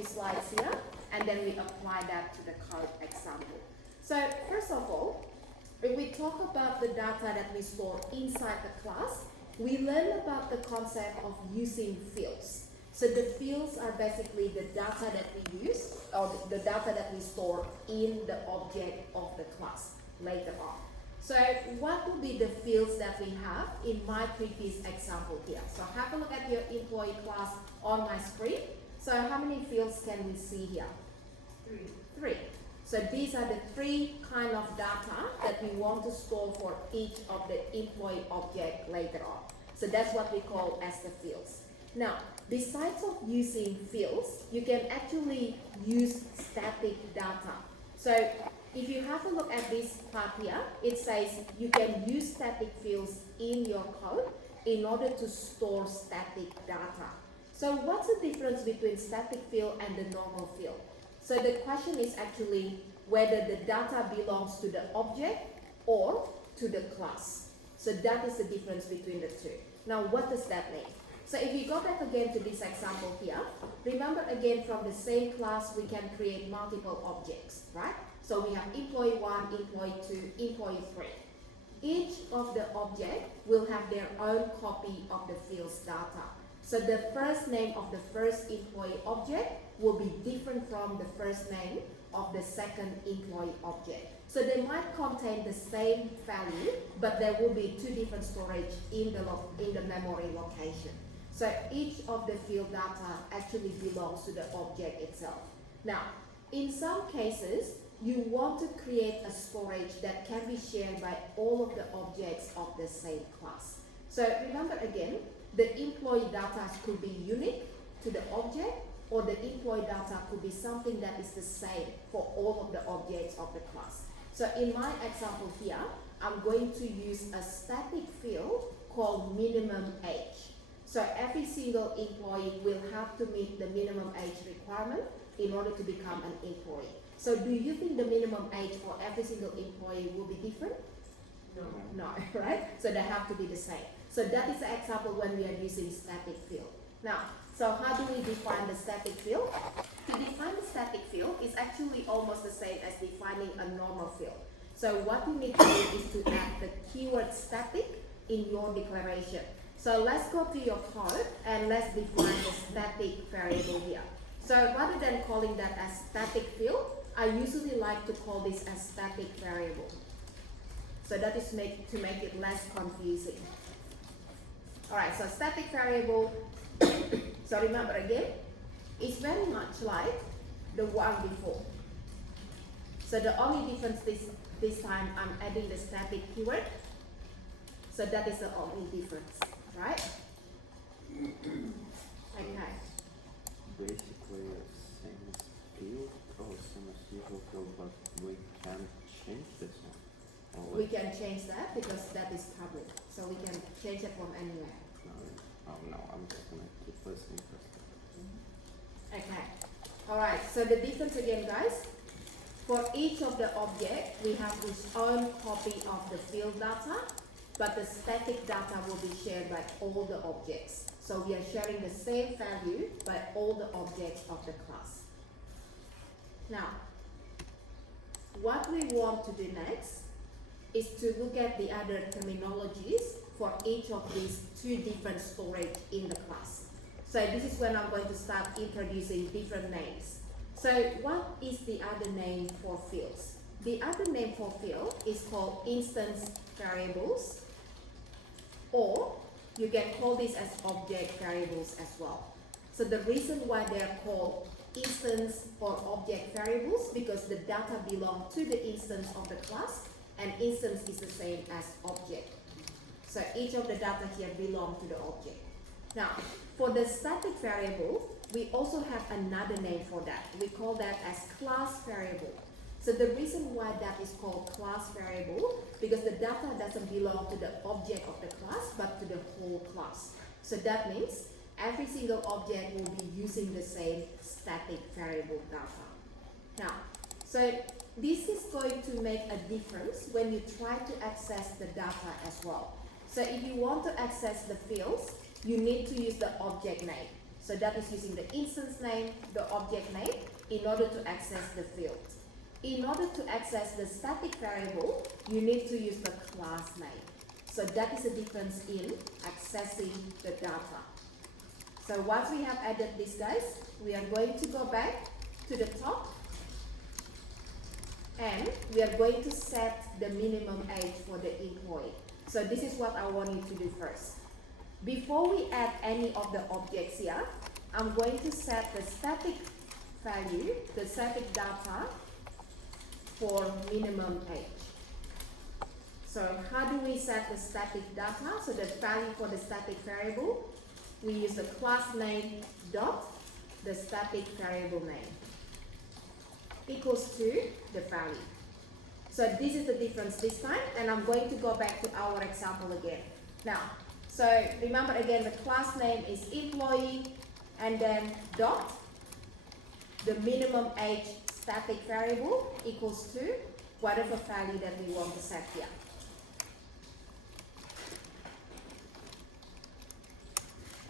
few slides here, and then we apply that to the code example. So first of all, if we talk about the data that we store inside the class, we learn about the concept of using fields. So the fields are basically the data that we use, or the data that we store in the object of the class later on. So what will be the fields that we have in my previous example here? So have a look at your employee class on my screen. So how many fields can we see here? Three. So these are the three kind of data that we want to store for each of the employee object later on. So that's what we call as the fields. Now, besides of using fields, you can actually use static data. So if you have a look at this part here, it says you can use static fields in your code in order to store static data. So what's the difference between static field and the normal field? So the question is actually whether the data belongs to the object or to the class. So that is the difference between the two. Now what does that mean? So if you go back again to this example here, remember again from the same class we can create multiple objects, right? So we have employee 1, employee 2, employee 3. Each of the object will have their own copy of the field's data. So the first name of the first employee object will be different from the first name of the second employee object. So they might contain the same value, but there will be two different storage in the memory location. So each of the field data actually belongs to the object itself. Now, in some cases, you want to create a storage that can be shared by all of the objects of the same class. So remember again, the employee data could be unique to the object, or the employee data could be something that is the same for all of the objects of the class. So in my example here, I'm going to use a static field called minimum age. So every single employee will have to meet the minimum age requirement in order to become an employee. So do you think the minimum age for every single employee will be different? No, right? So they have to be the same. So that is the example when we are using static field. Now, so how do we define the static field? To define the static field is actually almost the same as defining a normal field. So what you need to do is to add the keyword static in your declaration. So let's go to your code and let's define the static variable here. So rather than calling that as static field, I usually like to call this as static variable. So that is to make it less confusing. Alright, so static variable, so remember again, it's very much like the one before. So the only difference this time I'm adding the static keyword. So that is the only difference, right? Okay. Basically, same as field or same as usual field, but we can change this one. We can change that because that is public, so we can change it from anywhere. No, I'm just gonna keep listening first. Okay. Alright, so the difference again, guys. For each of the object, we have its own copy of the field data, but the static data will be shared by all the objects. So we are sharing the same value by all the objects of the class. Now, what we want to do next is to look at the other terminologies for each of these two different storage in the class. So this is when I'm going to start introducing different names. So what is the other name for fields? The other name for field is called instance variables, or you can call this as object variables as well. So the reason why they're called instance or object variables because the data belong to the instance of the class, and instance is the same as object. So each of the data here belong to the object. Now, for the static variable, we also have another name for that. We call that as class variable. So the reason why that is called class variable, because the data doesn't belong to the object of the class, but to the whole class. So that means every single object will be using the same static variable data. Now, so this is going to make a difference when you try to access the data as well. So if you want to access the fields, you need to use the object name. So So that is using the instance name, the object name, in order to access the field. In order to access the static variable, you need to use the class name. So that is the difference in accessing the data. So once we have added this, guys, we are going to go back to the top and we are going to set the minimum age for the employee. So this is what I want you to do first. Before we add any of the objects here, I'm going to set the static value, the static data for minimum age. So how do we set the static data? So the value for the static variable, we use the class name dot the static variable name equals to the value. So this is the difference this time, and I'm going to go back to our example again. Now, so remember again, the class name is employee, and then dot the minimum age static variable equals to whatever value that we want to set here.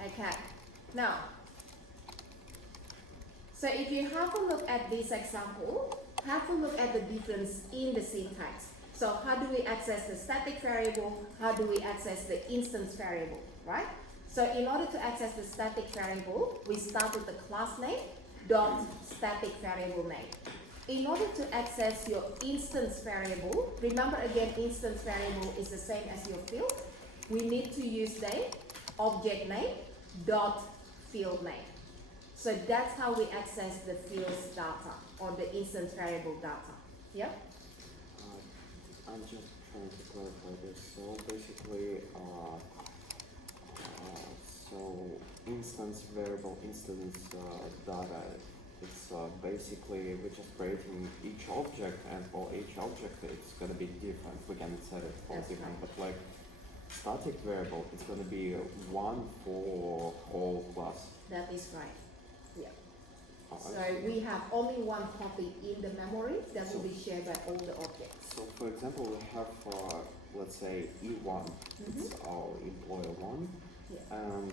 Okay, now, so if you have a look at this example, have a look at the difference in the syntax. So how do we access the static variable? How do we access the instance variable, right? So in order to access the static variable, we start with the class name dot static variable name. In order to access your instance variable, remember again, instance variable is the same as your field. We need to use the object name dot field name. So that's how we access the field's data or the instance variable data. Yeah? I'm just trying to clarify this. So basically, so instance variable, instance data, it's basically we're just creating each object, and for each object it's going to be different. We can set it for That's different, right. but like static variable, it's going to be one for whole class. That is right. Yeah. I So see. we have only one copy in the memory that will be shared by all the objects. So for example, we have, let's say E1, it's our employer one, Yeah. and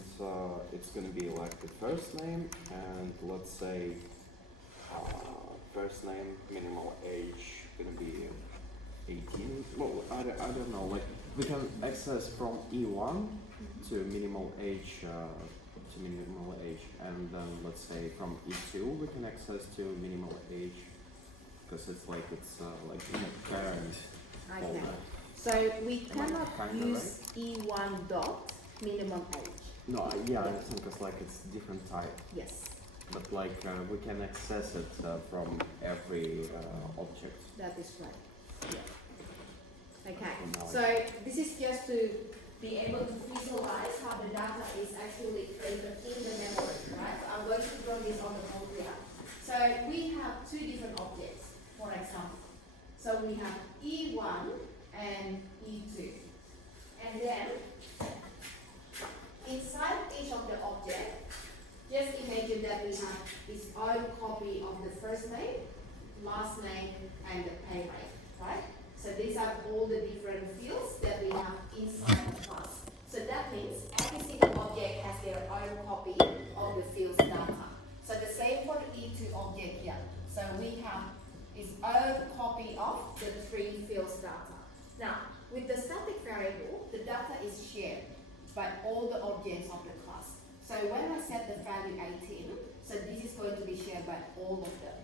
it's going to be like the first name, and let's say first name, minimal age, going to be 18. Well, I don't know, like we can access from E1 to minimal age, and then let's say from E2 we can access to minimal age, because it's like in a parent Okay. folder. So we cannot kinda use E1 dot minimum age. No, yeah, I understand, because like it's different type, Yes, but like we can access it from every object. that is right. Yeah. Okay. From now So this is just to be able to visualize how the data is actually created in the memory, right? So I'm going to draw this on the board here. So we have two different objects, for example. So we have E1 and E2. And then inside each of the object, just imagine that we have its own copy of the first name, last name, and the pay rate, right? So these are all the different fields that we have inside the class. So that means every single object has their own copy of the field's data. So the same for the E2 object here. So we have its own copy of the three fields data. Now, with the static variable, the data is shared by all the objects of the class. So when I set the value 18, so this is going to be shared by all of them.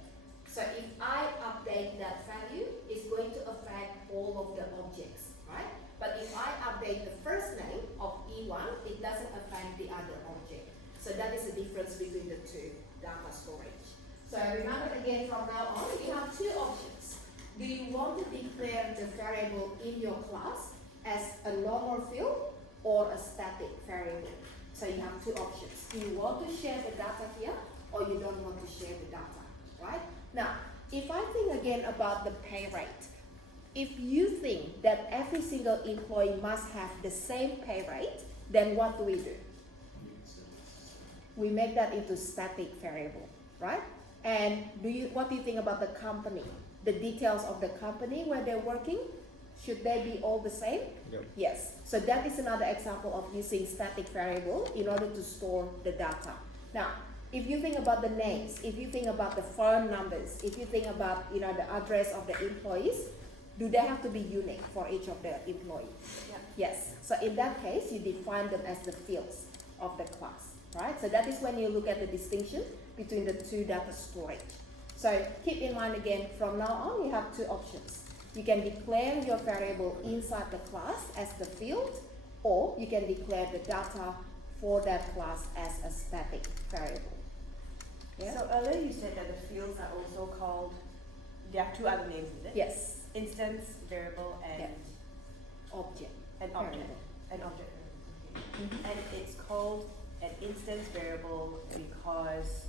So if I update that value, it's going to affect all of the objects, right? But if I update the first name of E1, it doesn't affect the other object. So that is the difference between the two data storage. So remember again, from now on, you have two options. Do you want to declare the variable in your class as a normal field or a static variable? So you have two options. Do you want to share the data here, or you don't want to share the data, right? Now, if I think again about the pay rate, if you think that every single employee must have the same pay rate, then what do? We make that into static variable, right? And what do you think about the company? The details of the company where they're working, should they be all the same? Yep. Yes. So that is another example of using static variable in order to store the data. Now, if you think about the names, if you think about the phone numbers, if you think about the address of the employees, do they have to be unique for each of the employees? Yeah. Yes. So in that case, you define them as the fields of the class, right? So that is when you look at the distinction between the two data storage. So keep in mind again, from now on, you have two options. You can declare your variable inside the class as the field, or you can declare the data for that class as a static variable. Yeah? So earlier you said that the fields are also called, there are two other names, is it? Yes. Instance, variable, and Yeah. Object. an object. Variable. An object. Okay. Mhm. And it's called an instance variable because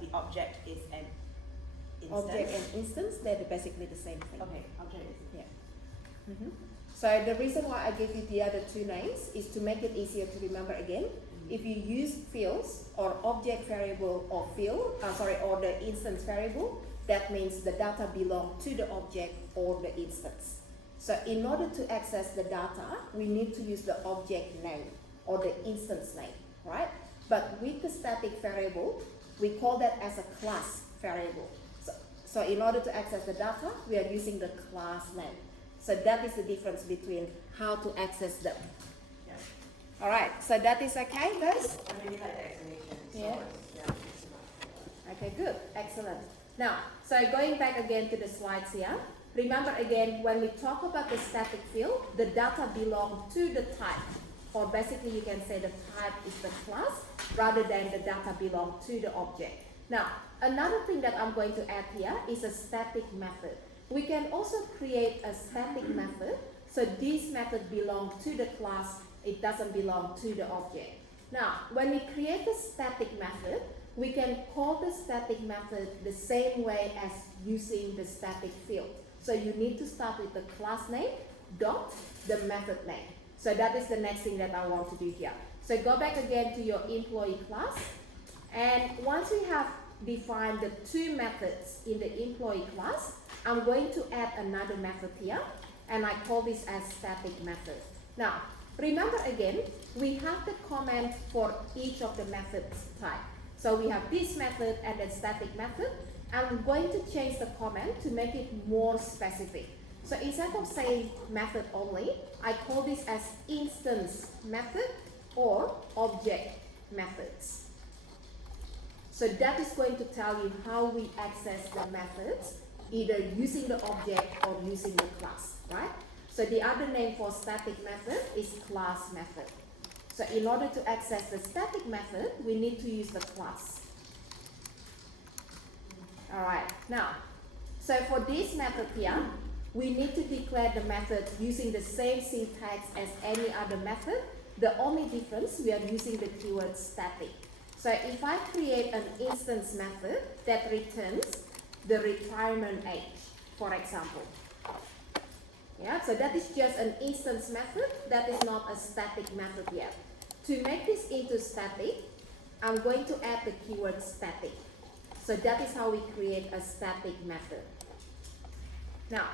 the object is an instance. Object and instance, they're basically the same thing. Okay, object is. Yeah. So the reason why I gave you the other two names is to make it easier to remember again. If you use fields or object variable or field, or the instance variable, that means the data belong to the object or the instance. So in order to access the data, we need to use the object name or the instance name, right? But with the static variable, we call that as a class variable. So in order to access the data, we are using the class name. So that is the difference between how to access them. Yeah. All right, so that is okay, guys? I really like the explanation. So Yeah. yeah. Okay, good, excellent. Now, so going back again to the slides here, remember again, when we talk about the static field, the data belong to the type, or basically you can say the type is the class, rather than the data belong to the object. Now, another thing that I'm going to add here is a static method. We can also create a static method, so this method belongs to the class, it doesn't belong to the object. Now, when we create a static method, we can call the static method the same way as using the static field. So you need to start with the class name dot the method name. So that is the next thing that I want to do here. So go back again to your employee class, and once we have defined the two methods in the employee class, I'm going to add another method here, and I call this as static method. Now, remember again, we have the comment for each of the methods type. So we have this method and then static method. I'm going to change the comment to make it more specific. So instead of saying method only, I call this as instance method or object methods. So that is going to tell you how we access the methods, either using the object or using the class, right? So the other name for static method is class method. So in order to access the static method, we need to use the class. All right, now, so for this method here, we need to declare the method using the same syntax as any other method. The only difference, we are using the keyword static. So if I create an instance method that returns the requirement age, for example. Yeah, so that is just an instance method, that is not a static method yet. To make this into static, I'm going to add the keyword static. So that is how we create a static method. Now,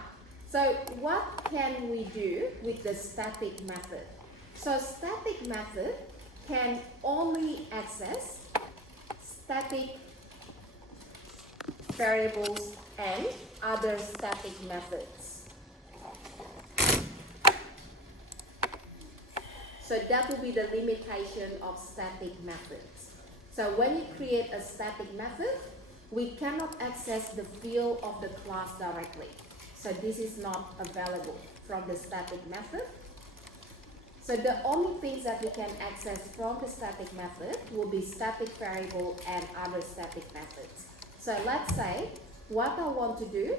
so what can we do with the static method? So static method can only access static variables and other static methods. So that will be the limitation of static methods. So when you create a static method, we cannot access the field of the class directly. So this is not available from the static method. So the only things that we can access from the static method will be static variable and other static methods. So let's say what I want to do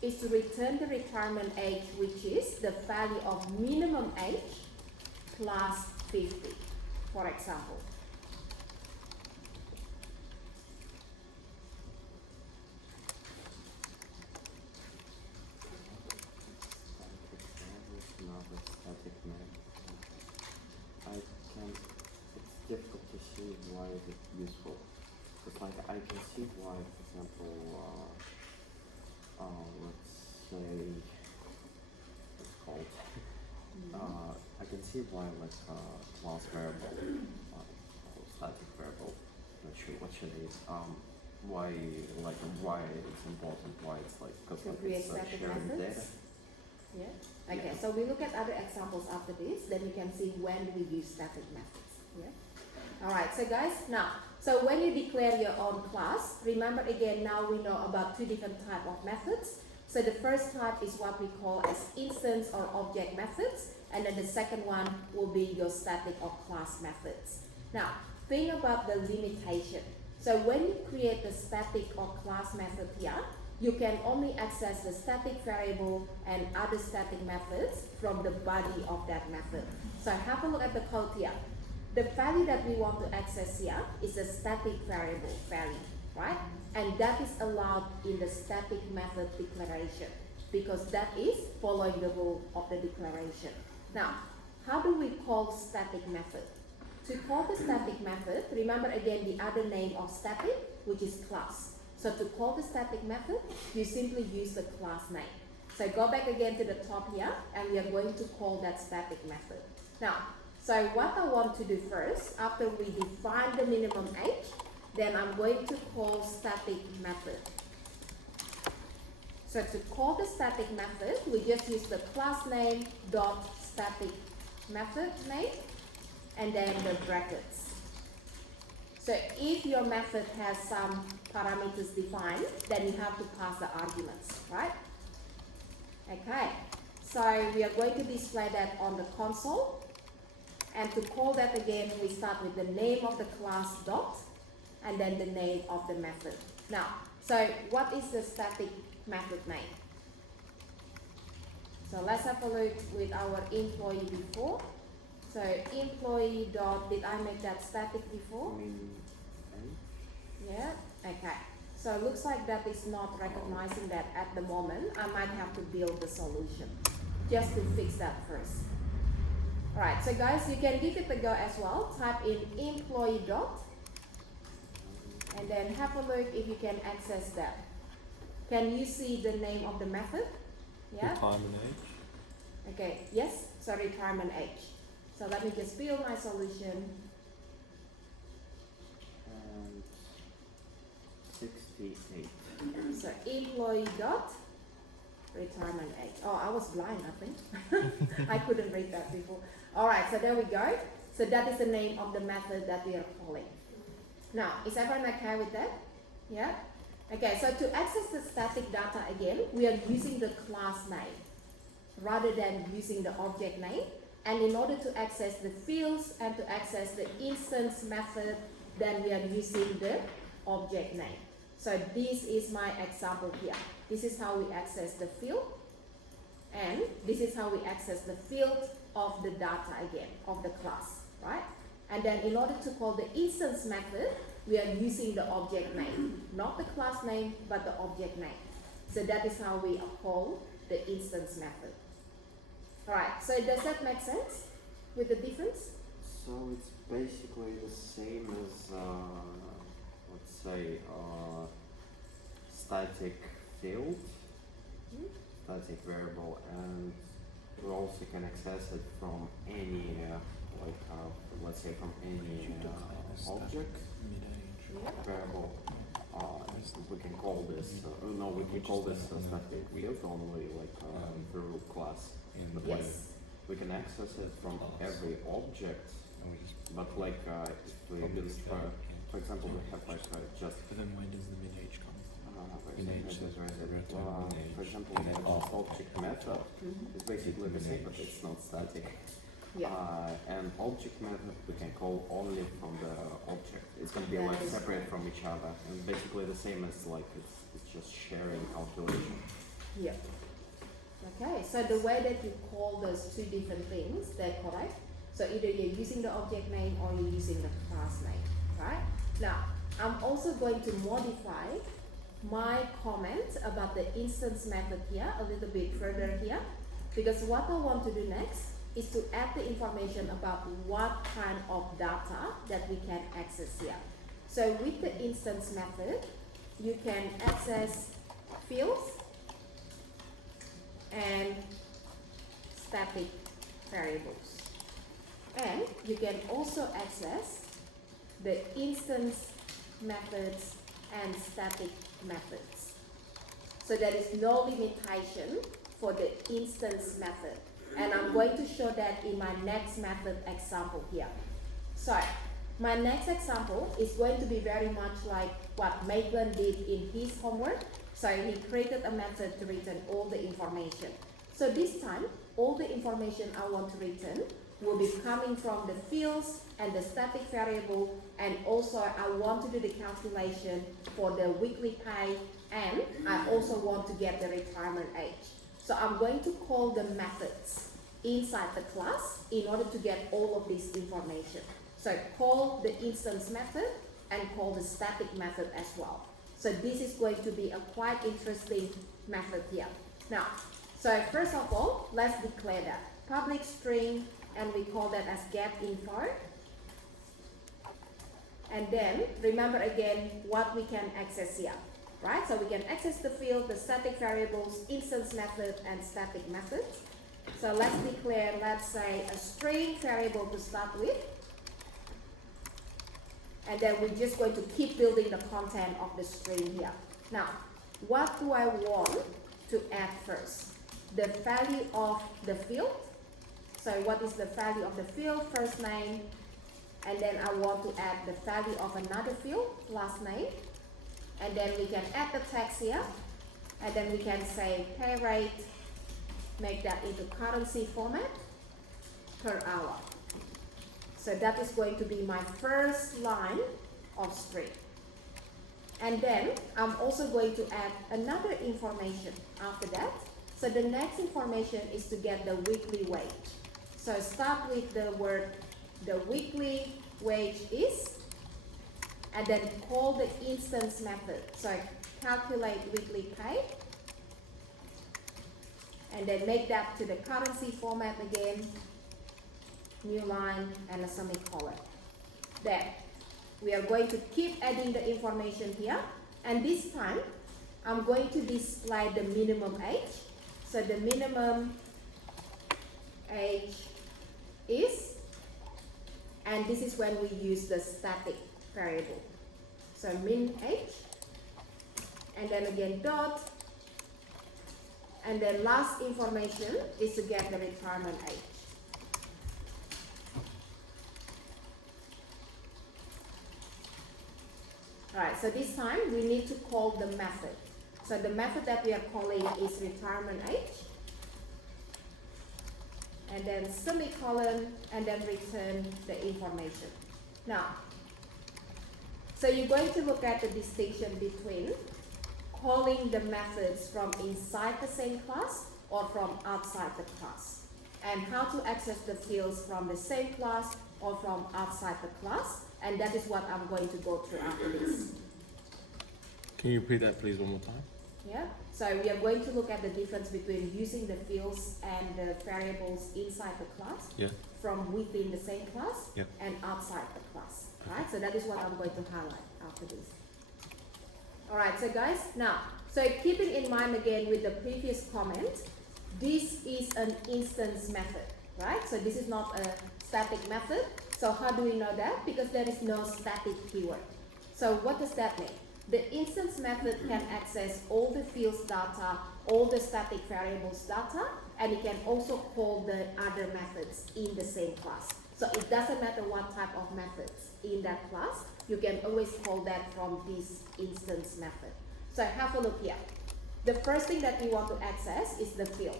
is to return the requirement age, which is the value of minimum age plus 50, for example. It's difficult to see why it's useful. It's like I can see why, for example, let's say it's called. I can see why like class variable, static variable. Not sure what should it is. Why it's important? Why it's like because To like create it's static sharing data. methods. Yeah. Okay, so we look at other examples after this, then you can see when we use static methods. Yeah. Alright, so guys, now, so when you declare your own class, remember again, now we know about two different types of methods. So the first type is what we call as instance or object methods, and then the second one will be your static or class methods. Now, think about the limitation. So when you create the static or class method here, you can only access the static variable and other static methods from the body of that method. So have a look at the code here. The value that we want to access here is a static variable value, right? And that is allowed in the static method declaration because that is following the rule of the declaration. Now, how do we call static method? To call the static method, remember again the other name of static, which is class. So to call the static method, you simply use the class name. So go back again to the top here, and we are going to call that static method. Now, so what I want to do first, after we define the minimum age, then I'm going to call static method. So to call the static method, we just use the class name dot static method name, and then the brackets. So if your method has some parameters defined, then you have to pass the arguments, right? Okay, so we are going to display that on the console. And to call that again, we start with the name of the class dot, and then the name of the method. Now, so what is the static method name? So let's have a look with our employee before. So employee dot, did I make that static before? Yeah, okay. So it looks like that is not recognizing that at the moment. I might have to build the solution just to fix that first. Alright, so guys, you can give it a go as well. Type in employee dot, and then have a look if you can access that. Can you see the name of the method? Yeah? Retirement age. Okay, yes, so retirement age. So let me just build my solution. And 68. So employee dot retirement age. Oh, I was blind, I think. I couldn't read that before. Alright, so there we go. So that is the name of the method that we are calling. Now, is everyone okay with that? Yeah? Okay, so to access the static data again, we are using the class name rather than using the object name. And in order to access the fields and to access the instance method, then we are using the object name. So this is my example here. This is how we access the field, and this is how we access the field of the data again, of the class, right? And then in order to call the instance method, we are using the object name, not the class name, but the object name. So that is how we call the instance method. Alright, so does that make sense with the difference? So it's basically the same as, let's say, static field, static variable, and we also can access it from any, let's say from any object variable. We can call this, no, we can call this static field only, through class. But Yes. we can access it from every object, but if we do, for example, we have just. But then where does the mid age come from? For example, we have this object method. It's basically the same, but it's not static. Yeah. And object method we can call only from the object. It's going to be That is separate correct. from each other, and basically the same as it's just sharing calculation. Yeah. Okay, so the way that you call those two different things, they're correct. So either you're using the object name or you're using the class name, right? Now, I'm also going to modify my comment about the instance method here a little bit further here, because what I want to do next is to add the information about what kind of data that we can access here. So with the instance method, you can access fields and static variables. And you can also access the instance methods and static methods. So there is no limitation for the instance method. And I'm going to show that in my next method example here. So my next example is going to be very much like what Maitland did in his homework. So he created a method to return all the information. So this time, all the information I want to return will be coming from the fields and the static variable, and also I want to do the calculation for the weekly pay, and I also want to get the retirement age. So I'm going to call the methods inside the class in order to get all of this information. So call the instance method and call the static method as well. So this is going to be a quite interesting method here. Now, so first of all, let's declare that public string, and we call that as get info. And then remember again what we can access here, right? So we can access the field, the static variables, instance method, and static methods. So let's declare, let's say, a string variable to start with. And then we're just going to keep building the content of the string here. Now, what do I want to add first? The value of the field. So what is the value of the field? First name. And then I want to add the value of another field, last name. And then we can add the text here. And then we can say pay rate, make that into currency format per hour. So that is going to be my first line of string. And then I'm also going to add another information after that. So the next information is to get the weekly wage. So start with the word the weekly wage is, and then call the instance method. So calculate weekly pay, and then make that to the currency format again, new line, and a semicolon. Then we are going to keep adding the information here, and this time I'm going to display the minimum age. So the minimum age is, and this is when we use the static variable. So min age, and then again dot, and then last information is to get the retirement age. Alright, so this time we need to call the method. So the method that we are calling is retirement age, and then semicolon, and then return the information. Now, so you're going to look at the distinction between calling the methods from inside the same class or from outside the class, and how to access the fields from the same class or from outside the class, and that is what I'm going to go through after this. Can you repeat that please one more time? Yeah, so we are going to look at the difference between using the fields and the variables inside the class, Yeah. from within the same class, Yeah. and outside the class. Right, so that is what I'm going to highlight after this. Alright, so guys, now, so keeping in mind again with the previous comment, this is an instance method, right? So this is not a static method. So how do we know that? Because there is no static keyword. So what does that mean? The instance method can access all the fields data, all the static variables data, and it can also call the other methods in the same class. So it doesn't matter what type of methods in that class, you can always call that from this instance method. So have a look here. The first thing that we want to access is the field.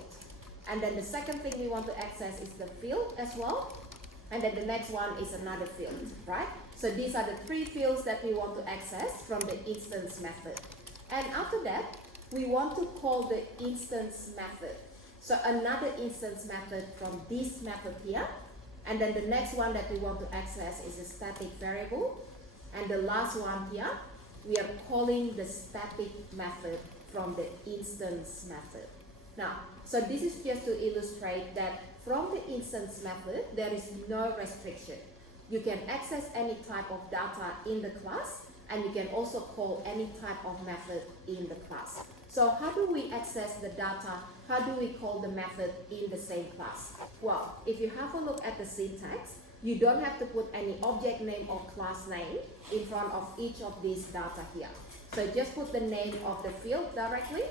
And then the second thing we want to access is the field as well. And then the next one is another field, right? So these are the three fields that we want to access from the instance method. And after that, we want to call the instance method. So another instance method from this method here. And then the next one that we want to access is a static variable. And the last one here, we are calling the static method from the instance method. Now, so this is just to illustrate that from the instance method, there is no restriction. You can access any type of data in the class, and you can also call any type of method in the class. So how do we access the data? How do we call the method in the same class? Well, if you have a look at the syntax, you don't have to put any object name or class name in front of each of these data here. So just put the name of the field directly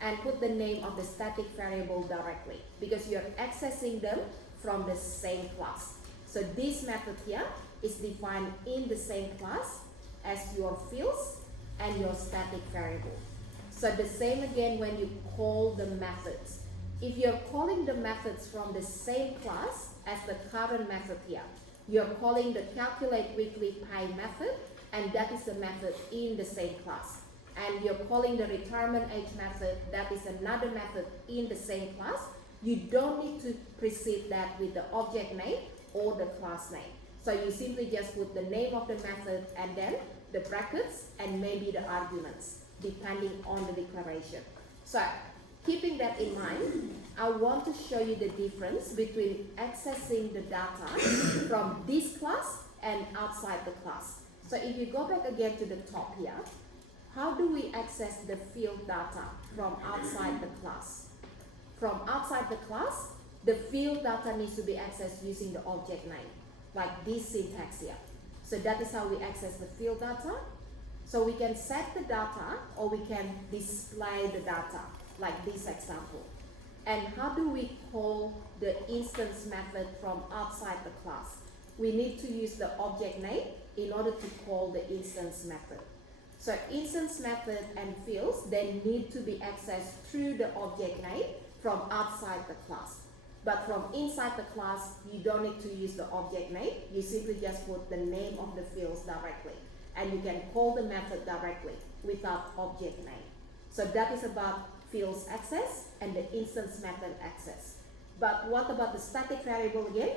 and put the name of the static variable directly because you're accessing them from the same class. So this method here is defined in the same class as your fields and your static variable. So the same again when you call the methods. If you're calling the methods from the same class as the current method here, you're calling the calculate weekly pay method, and that is the method in the same class. And you're calling the retirement age method, that is another method in the same class. You don't need to precede that with the object name or the class name. So you simply just put the name of the method and then the brackets and maybe the arguments, depending on the declaration. So keeping that in mind, I want to show you the difference between accessing the data from this class and outside the class. So if you go back again to the top here, how do we access the field data from outside the class? From outside the class, the field data needs to be accessed using the object name, like this syntax here. So that is how we access the field data. So we can set the data or we can display the data, like this example. And how do we call the instance method from outside the class? We need to use the object name in order to call the instance method. So instance method and fields, they need to be accessed through the object name from outside the class. But from inside the class, you don't need to use the object name. You simply just put the name of the fields directly. And you can call the method directly without object name. So that is about fields access and the instance method access. But what about the static variable again?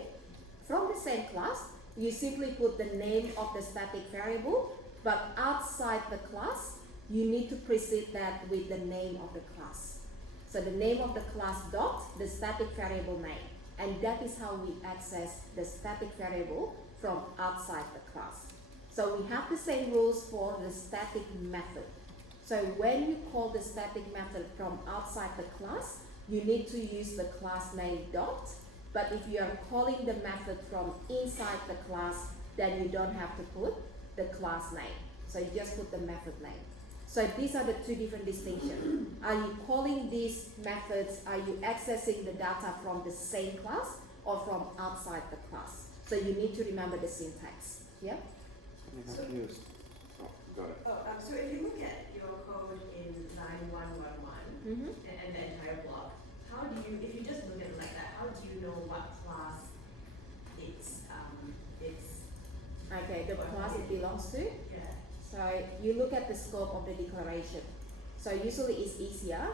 From the same class, you simply put the name of the static variable, but outside the class, you need to precede that with the name of the class. So the name of the class dot the static variable name. And that is how we access the static variable from outside the class. So we have the same rules for the static method. So when you call the static method from outside the class, you need to use the class name dot. But if you are calling the method from inside the class, then you don't have to put the class name. So you just put the method name. So these are the two different distinctions. Are you calling these methods, are you accessing the data from the same class or from outside the class? So you need to remember the syntax. Yeah? So if you look at your code in line 111 and the entire block, how do you, if you just look at it like that, how do you know what class it's Okay, the class it belongs to. yeah. So you look at the scope of the declaration. So usually it's easier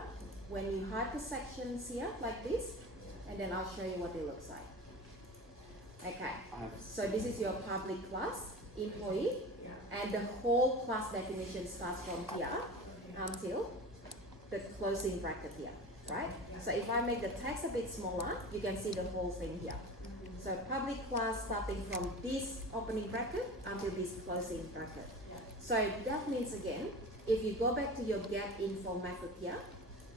when you hide the sections here like this, and then I'll show you what it looks like. Okay, so this is your public class, employee, and the whole class definition starts from here until the closing bracket here, right? So if I make the text a bit smaller, you can see the whole thing here. So public class starting from this opening bracket until this closing bracket. So that means again, if you go back to your getInfo method here,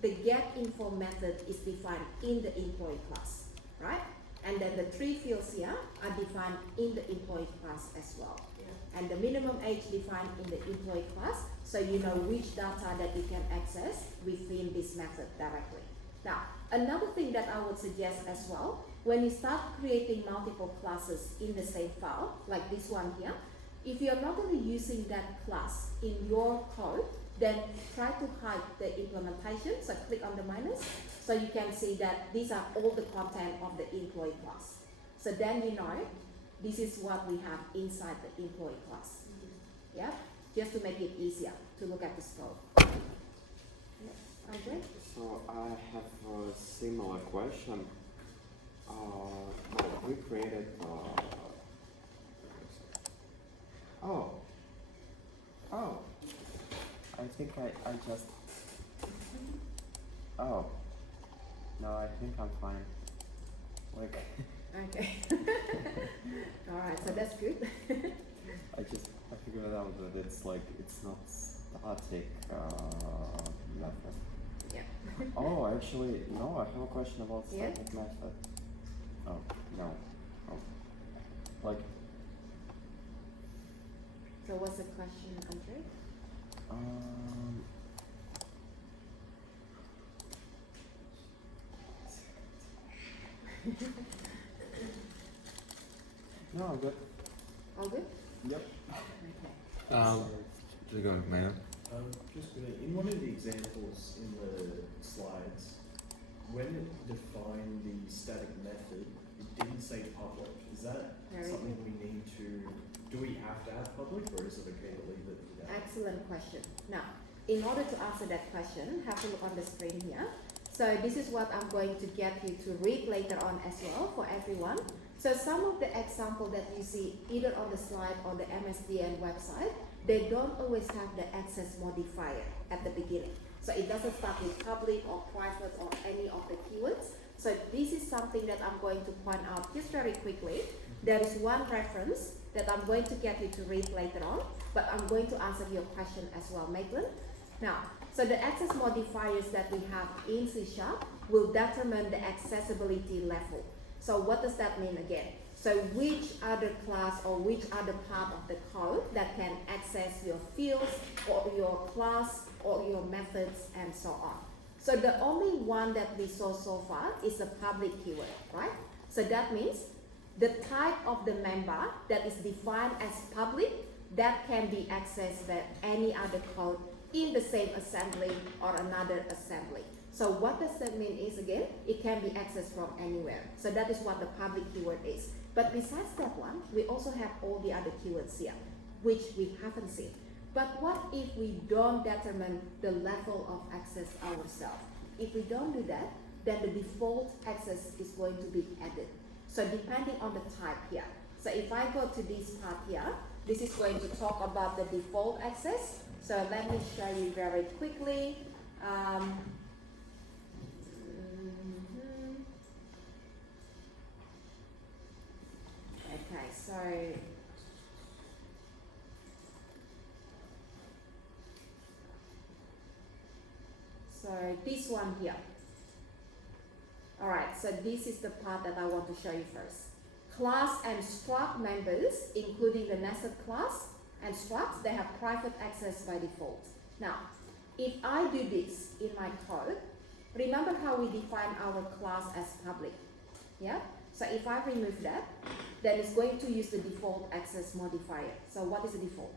the getInfo method is defined in the employee class, right? And then the three fields here are defined in the employee class as well. And the minimum age defined in the employee class, so you know which data that you can access within this method directly. Now, another thing that I would suggest as well, when you start creating multiple classes in the same file, like this one here, if you're not only using that class in your code, then try to hide the implementation, so click on the minus, so you can see that these are all the content of the employee class. So then you know this is what we have inside the employee class. Yeah, just to make it easier to look at the scope. Andre? So I have a similar question. We created. I think I just. Oh. No, I think I'm fine. Like. Okay. Alright, so that's good. I figured out that it's like, it's not static method. Yeah. Oh, actually, no, I have a question about Yeah? static method. Oh, no. Oh. Like, So what's the question, Andre? um, no, I'm good. All good? Yep. Okay. Just go ahead, man. Just in one of the examples in the slides, when it defined the static method, it didn't say public. Is that Very something good. we need to, do we have to add public, or is it okay to leave it without? Excellent question. Now, in order to answer that question, have a look on the screen here. So this is what I'm going to get you to read later on as well for everyone. So some of the example that you see either on the slide or the MSDN website, they don't always have the access modifier at the beginning. So it doesn't start with public or private or any of the keywords. So this is something that I'm going to point out just very quickly. There is one reference that I'm going to get you to read later on, but I'm going to answer your question as well, Maitland. Now, so the access modifiers that we have in C# will determine the accessibility level. So what does that mean again? So which other class or which other part of the code that can access your fields or your class or your methods and so on. So the only one that we saw so far is the public keyword, right? So that means the type of the member that is defined as public that can be accessed by any other code in the same assembly or another assembly. So what does that mean is, again, it can be accessed from anywhere. So that is what the public keyword is. But besides that one, we also have all the other keywords here, which we haven't seen. But what if we don't determine the level of access ourselves? If we don't do that, then the default access is going to be added. So depending on the type here. So if I go to this part here, this is going to talk about the default access. So let me show you very quickly. Okay, so this one here. Alright, so this is the part that I want to show you first. Class and struct members, including the nested class and structs, they have private access by default. Now, if I do this in my code, remember how we define our class as public? Yeah? So if I remove that, then it's going to use the default access modifier. So what is the default?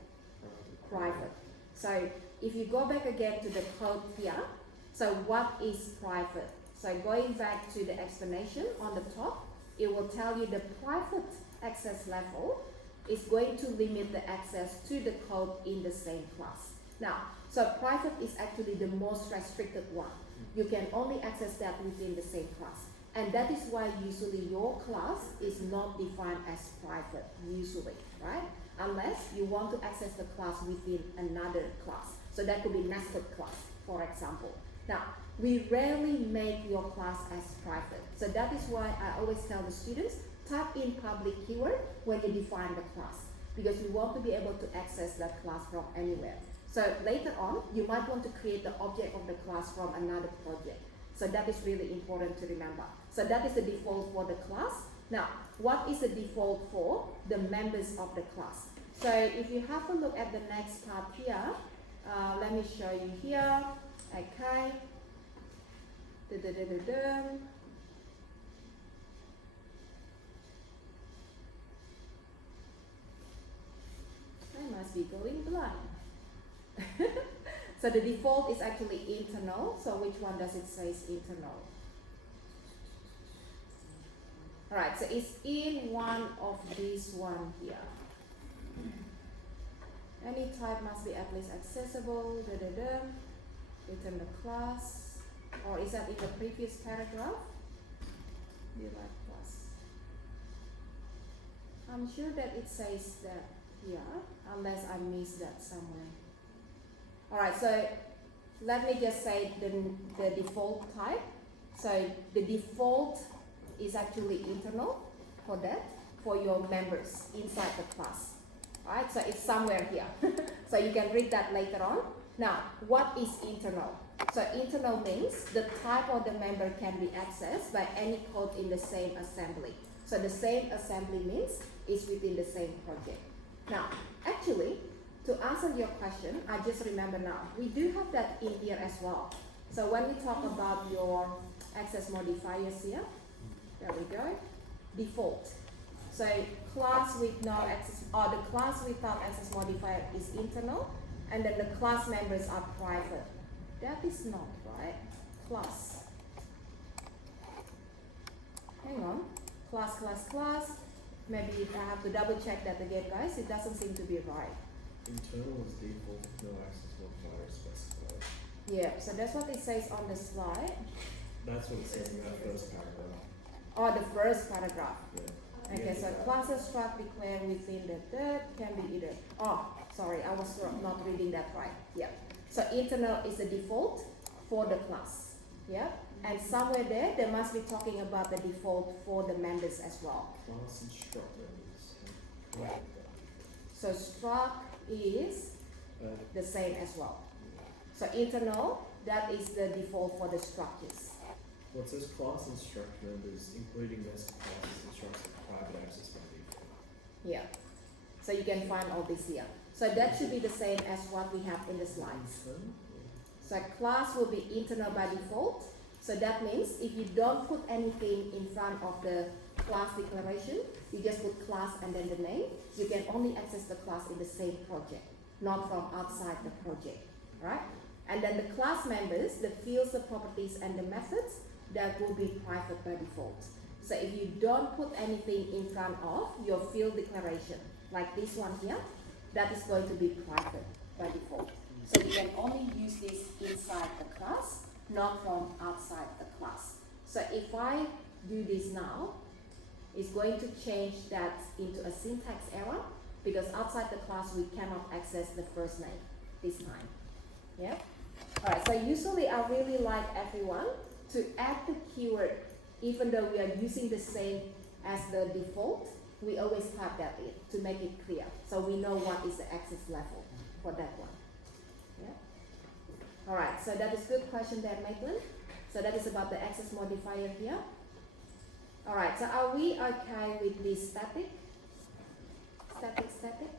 Private. So if you go back again to the code here, so what is private? So going back to the explanation on the top, it will tell you the private access level is going to limit the access to the code in the same class. Now, so private is actually the most restricted one. You can only access that within the same class. And that is why usually your class is not defined as private, usually, right? Unless you want to access the class within another class. So that could be nested class, for example. Now, we rarely make your class as private. So that is why I always tell the students, type in public keyword when you define the class, because you want to be able to access that class from anywhere. So later on, you might want to create the object of the class from another project. So that is really important to remember. So that is the default for the class. Now, what is the default for the members of the class? So if you have a look at the next part here, let me show you here. Okay. I must be going blind. So the default is actually internal. So which one does it say is internal? Alright, so it's in one of these one here. Any type must be at least accessible, return the class, or is that in the previous paragraph? Derived class. I'm sure that it says that here, unless I missed that somewhere. Alright, so let me just say the default type. So the default is actually internal for that, for your members inside the class. Alright, so it's somewhere here. So you can read that later on. Now, what is internal? So internal means the type of the member can be accessed by any code in the same assembly. So the same assembly means it's within the same project. Now, actually, to answer your question, I just remember now, we do have that in here as well. So when we talk about your access modifiers here, there we go, default. So class with no access, or the class without access modifier is internal, and then the class members are private. That is not right. Class. Hang on. Class. Maybe I have to double check that again, guys. It doesn't seem to be right. Internal is default, no access modifier is specified. Yeah, so that's what it says on the slide. That's what it says in that first paragraph. Or the first paragraph. Yeah. Okay, so classes struct declared within the third can be either. Oh, sorry, I was not reading that right. Yeah. So internal is the default for the class. Yeah. And somewhere there must be talking about the default for the members as well. Class and struct members. Right. So struct is the same as well. So internal, that is the default for the structures. Well, it says class and struct members, including nested classes and structs with private access by default. Yeah. So you can find all this here. So that should be the same as what we have in the slides. So class will be internal by default. So that means if you don't put anything in front of the class declaration, you just put class and then the name, you can only access the class in the same project, not from outside the project, right? And then the class members, the fields, the properties, and the methods, that will be private by default. So if you don't put anything in front of your field declaration, like this one here, that is going to be private by default. So you can only use this inside the class, not from outside the class. So if I do this now, it's going to change that into a syntax error, because outside the class we cannot access the first name this time. Yeah? Alright, so usually I really like everyone to add the keyword, even though we are using the same as the default, we always type that in to make it clear, so we know what is the access level for that one. Yeah. All right. So that is good question there, Maitland. So that is about the access modifier here. All right. So are we okay with this static? Static.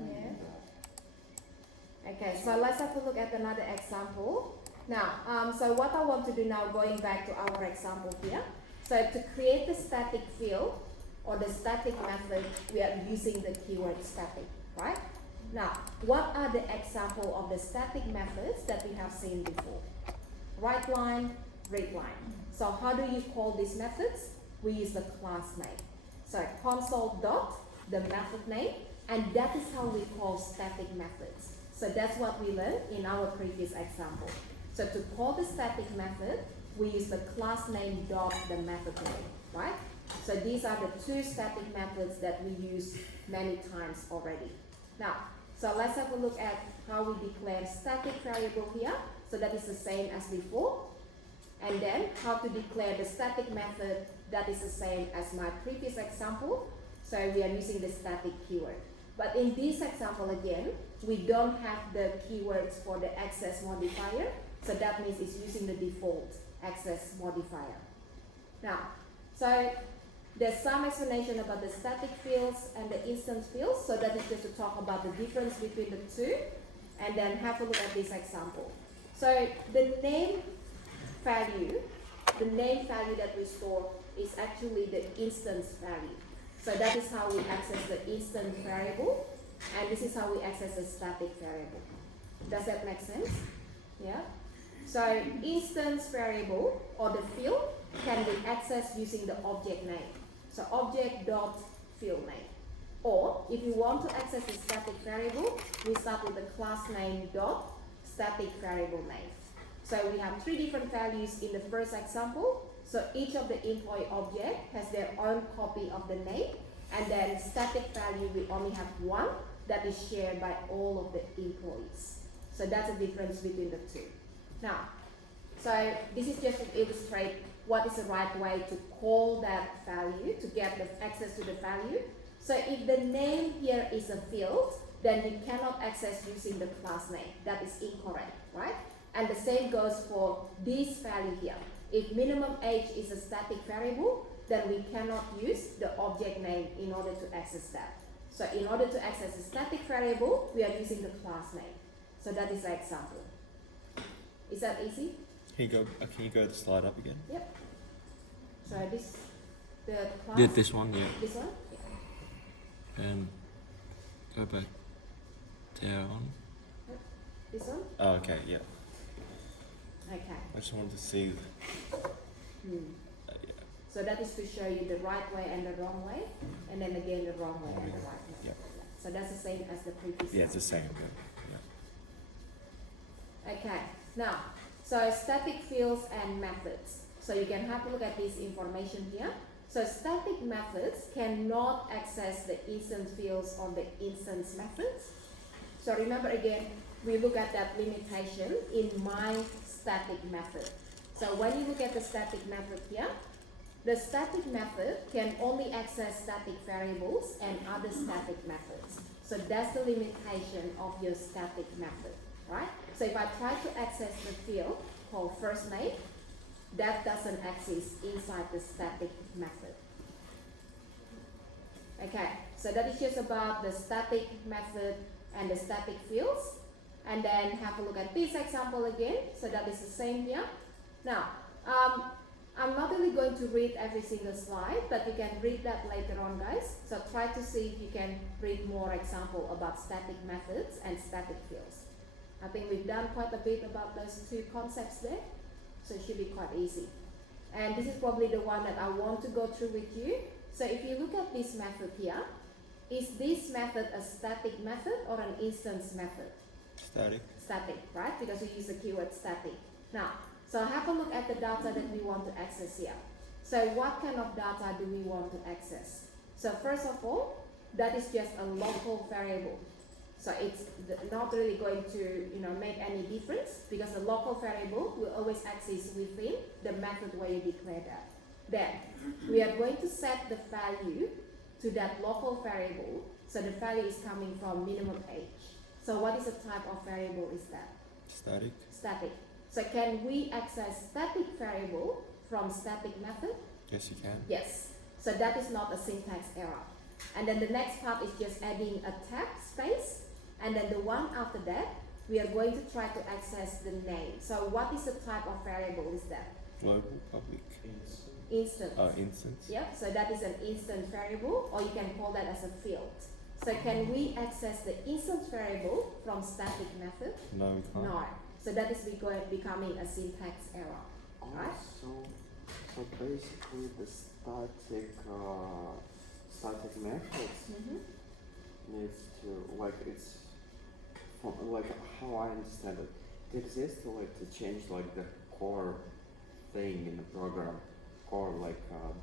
Yeah. Okay. So let's have a look at another example. Now, so what I want to do now, going back to our example here, so to create the static field or the static method, we are using the keyword static, right? Now, what are the example of the static methods that we have seen before? Write line, read line. So how do you call these methods? We use the class name. So console dot, the method name, and that is how we call static methods. So that's what we learned in our previous example. So to call the static method, we use the class name dot the method name, right? So these are the two static methods that we use many times already. Now, so let's have a look at how we declare static variable here. So that is the same as before. And then how to declare the static method, that is the same as my previous example. So we are using the static keyword. But in this example again, we don't have the keywords for the access modifier. So that means it's using the default access modifier. Now, so there's some explanation about the static fields and the instance fields. So that is just to talk about the difference between the two. And then have a look at this example. So the name value that we store is actually the instance value. So that is how we access the instance variable. And this is how we access the static variable. Does that make sense? Yeah? So instance variable or the field can be accessed using the object name. So object dot field name. Or if you want to access the static variable, we start with the class name dot static variable name. So we have three different values in the first example. So each of the employee object has their own copy of the name, and then static value we only have one that is shared by all of the employees. So that's the difference between the two. Now, so this is just to illustrate what is the right way to call that value, to get the access to the value. So if the name here is a field, then you cannot access using the class name. That is incorrect, right? And the same goes for this value here. If minimum age is a static variable, then we cannot use the object name in order to access that. So in order to access a static variable, we are using the class name. So that is the example. Is that easy? Can you go the slide up again? Yep. So this, the class. Did this one, yeah. This one? Yeah. And go back down. This one? Oh, okay, yeah. Okay. I just wanted to see. Hmm. Yeah. So that is to show you the right way and the wrong way, and then again the wrong way and the right way. Yeah. So that's the same as the previous Yeah, it's the one. same. Yeah. Okay. Now, so static fields and methods. So you can have a look at this information here. So static methods cannot access the instance fields on the instance methods. So remember again, we look at that limitation in my static method. So when you look at the static method here, the static method can only access static variables and other static methods. So that's the limitation of your static method, right? So if I try to access the field called first name, that doesn't exist inside the static method. Okay, so that is just about the static method and the static fields. And then have a look at this example again. So that is the same here. Now, I'm not really going to read every single slide, but you can read that later on, guys. So try to see if you can read more example about static methods and static fields. I think we've done quite a bit about those two concepts there, so it should be quite easy. And this is probably the one that I want to go through with you. So if you look at this method here, is this method a static method or an instance method? Static. Static, right? Because we use the keyword static. Now, so have a look at the data that we want to access here. So what kind of data do we want to access? So first of all, that is just a local variable. So it's not really going to make any difference, because the local variable will always exist within the method where you declare that. Then we are going to set the value to that local variable. So the value is coming from minimum age. So what is the type of variable is that? Static. Static. So can we access static variable from static method? Yes, you can. Yes. So that is not a syntax error. And then the next part is just adding a tab space. And then the one after that, we are going to try to access the name. So what is the type of variable is that? Global, public. Instant. Instance. Yep, so that is an instant variable, or you can call that as a field. So can we access the instance variable from static method? No, we can't. No. So that is becoming a syntax error. Right? So basically the static methods needs to it's how I understand it exists to change the core thing in the program, core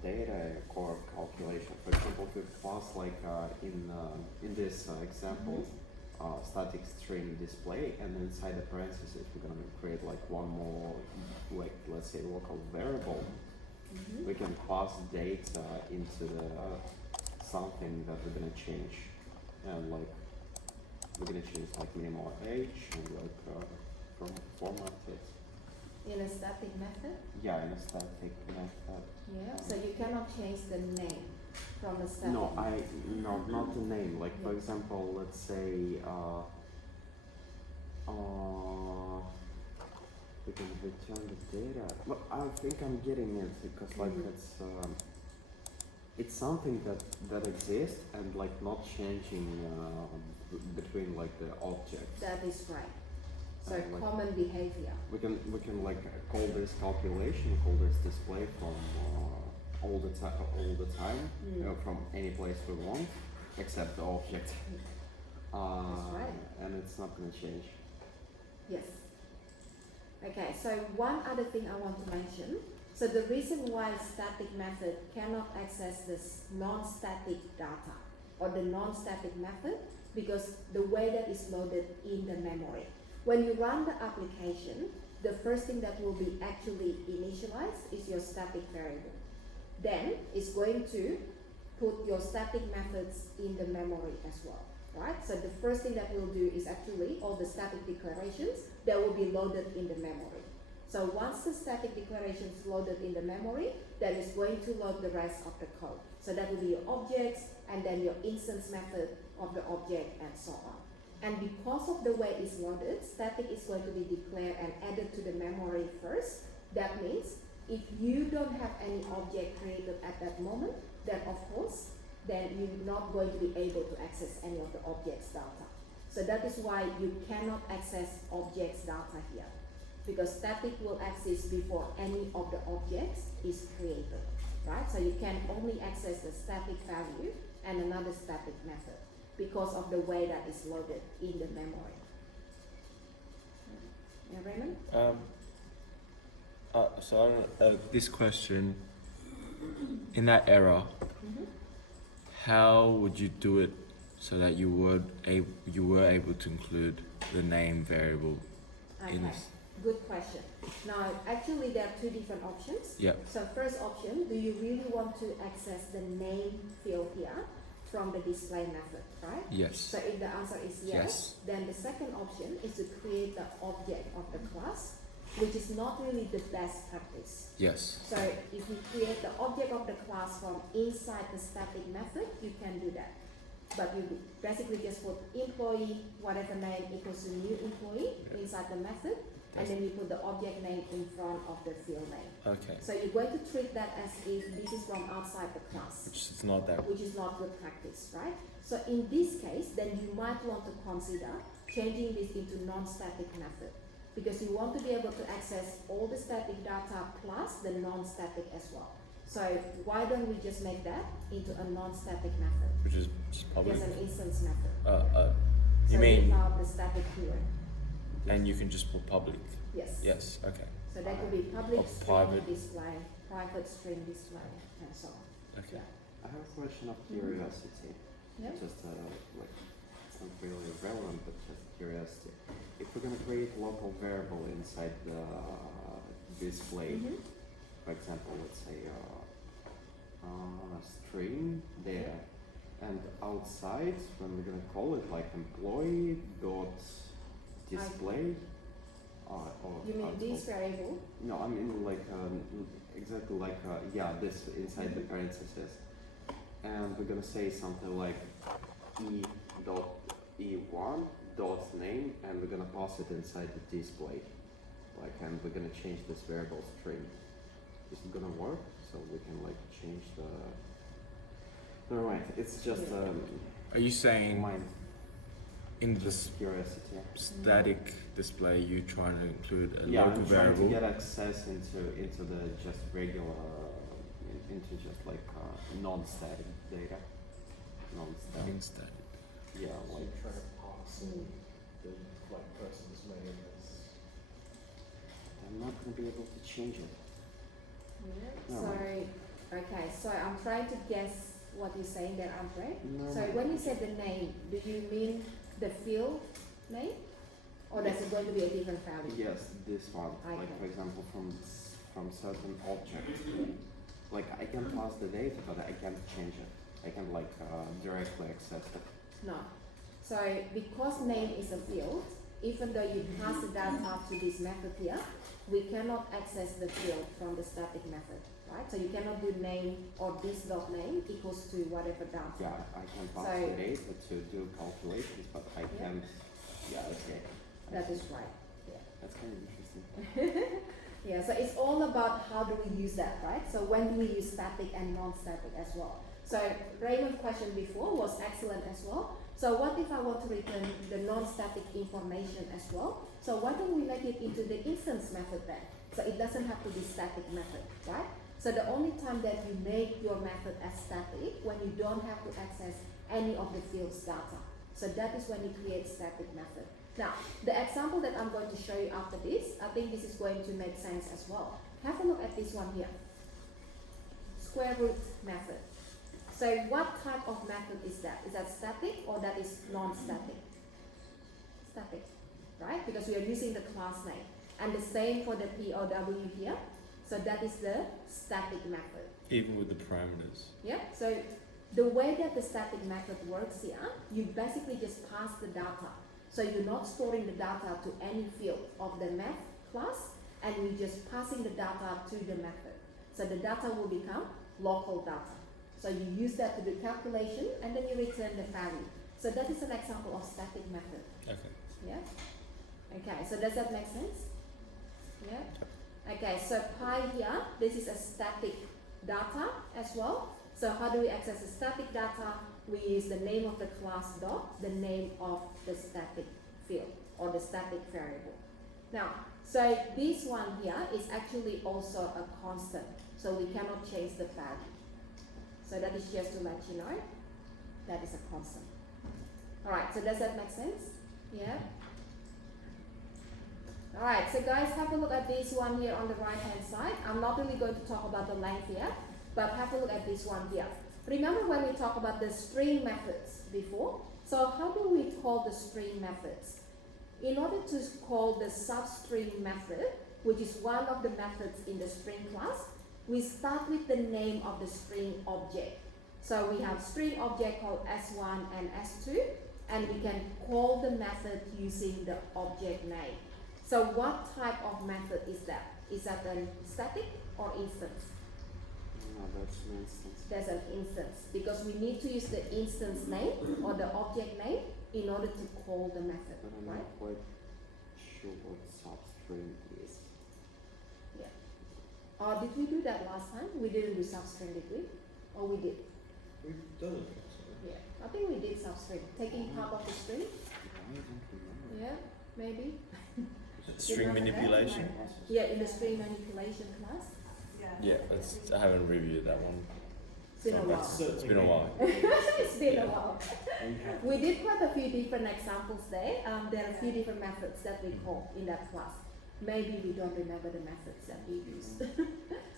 data, core calculation. For example, to class in this example, static string display, and inside the parentheses we're gonna create one more let's say local variable. We can pass data into the something that we're gonna change, and we're gonna change minimal age and from format it. In a static method? Yeah, in a static method. Yeah. So you cannot change the name from a static. No, not the name. For example, let's say we can return the data. Well, I think I'm getting it, because it's something that exists and not changing between the objects. That is right. So Like- common behavior. We can call this calculation, call this display from all the time, from any place we want, except the object. That's right. And it's not going to change. Yes. Okay, so one other thing I want to mention. So the reason why static method cannot access this non-static data or the non-static method, because the way that is loaded in the memory. When you run the application, the first thing that will be actually initialized is your static variable. Then it's going to put your static methods in the memory as well, right? So the first thing that we'll do is actually all the static declarations that will be loaded in the memory. So once the static declaration is loaded in the memory, then it's going to load the rest of the code. So that will be your objects, and then your instance method of the object, and so on. And because of the way it's loaded, static is going to be declared and added to the memory first. That means if you don't have any object created at that moment, then of course, then you're not going to be able to access any of the object's data. So that is why you cannot access objects data here, because static will exist before any of the objects is created, right? So you can only access the static value and another static method because of the way that is loaded in the memory. Yeah, Raymond? So I don't know, this question, in that era, how would you do it so that you were able to include the name variable in Okay, this? good question. Now, actually, there are two different options. Yeah. So first option, do you really want to access the name field here from the display method, right? Yes. So if the answer is yes, then the second option is to create the object of the class, which is not really the best practice. Yes. So if you create the object of the class from inside the static method, you can do that. But you basically just put employee, whatever name equals to new employee inside the method, and then you put the object name in front of the field name. Okay. So you're going to treat that as if this is from outside the class, Which is not that. which is not good practice, right? So in this case, then you might want to consider changing this into non-static method, because you want to be able to access all the static data plus the non-static as well. So why don't we just make that into a non-static method? Which is just public. Just an instance method. You So mean, without the static keyword. and you can just put public. Yes. Yes. Okay. So that could be public Or string private. display, private string display, and so on. Okay. Yeah. I have a question of curiosity. Yeah. Just like, it's not really relevant, but just curiosity. If we're gonna create a local variable inside the display, for example, let's say string data, and outside when we're gonna call it like employee dot display, or You mean how it's this called? variable? No, I mean like exactly like yeah, this inside the parentheses, and we're gonna say something like e dot e1 dot name, and we're gonna pass it inside the display, like, and we're gonna change this variable string. Is it gonna work? So we can like change the. Never mind. It's just Are you saying mind, in the just curiosity. static display you trying to include a Yeah, local I'm trying variable? to get access into the just regular into just like non-static data. Non-static. In static. Yeah, So like you're trying to pass in the like person's name as I'm not gonna be able to change it. Yeah. No. So, okay, so I'm trying to guess what you're saying there, Andre. No. So when you said the name, do you mean the field name? Or is it going to be a different value? Yes, this one. Like Okay. for example, from certain objects. Like I can pass the data, but I can't change it. I can like directly access it. No. So because name is a field, even though you pass the data to this method here, we cannot access the field from the static method, right? So you cannot do name or this dot name equals to whatever data. Yeah, I can pass So- the data to do calculations, but I Yeah. can't. Yeah, okay. That is right. That's kind of interesting. Yeah, so it's all about how do we use that, right? So when do we use static and non-static as well? So Raymond's question before was excellent as well. So what if I want to return the non-static information as well? So why don't we make it into the instance method then? So it doesn't have to be static method, right? So the only time that you make your method as static when you don't have to access any of the field's data. So that is when you create static method. Now, the example that I'm going to show you after this, I think this is going to make sense as well. Have a look at this one here. Square root method. So what type of method is that? Is that static or that is non-static? Static, right? Because we are using the class name. And the same for the POW here. So that is the static method. Even with the parameters. Yeah, so the way that the static method works here, you basically just pass the data. So you're not storing the data to any field of the math class, and we just passing the data to the method. So the data will become local data. So you use that to do calculation and then you return the value. So that is an example of static method. Okay. Yeah? Okay, so does that make sense? Yeah? Okay, so pi here, this is a static data as well. So how do we access the static data? We use the name of the class dot, the name of the static field or the static variable. Now, so this one here is actually also a constant. So we cannot change the value. So that is just to let you know that is a constant. Alright, so does that make sense? Yeah? Alright, so guys, have a look at this one here on the right hand side. I'm not really going to talk about the length here, but have a look at this one here. Remember when we talked about the string methods before? So how do we call the string methods? In order to call the substring method, which is one of the methods in the string class, we start with the name of the string object. So we have string object called S1 and S2, and we can call the method using the object name. So what type of method is that? Is that a static or instance? No, that's an instance. There's an instance, because we need to use the instance name or the object name in order to call the method, But I'm right? not quite sure what substring is. Yeah. Did we do that last time? We didn't do substring, did we? Or we did? We've done it. So. Yeah. I think we did substring. Taking part of the string? I don't remember. Yeah, maybe. String Remember that? manipulation? Yeah, in the string manipulation class. Yeah, I haven't reviewed that one. It's been a while. It's been a while. It's been a while. We have We did quite a few different examples there. There are a few different methods that we call in that class. Maybe we don't remember the methods that we use.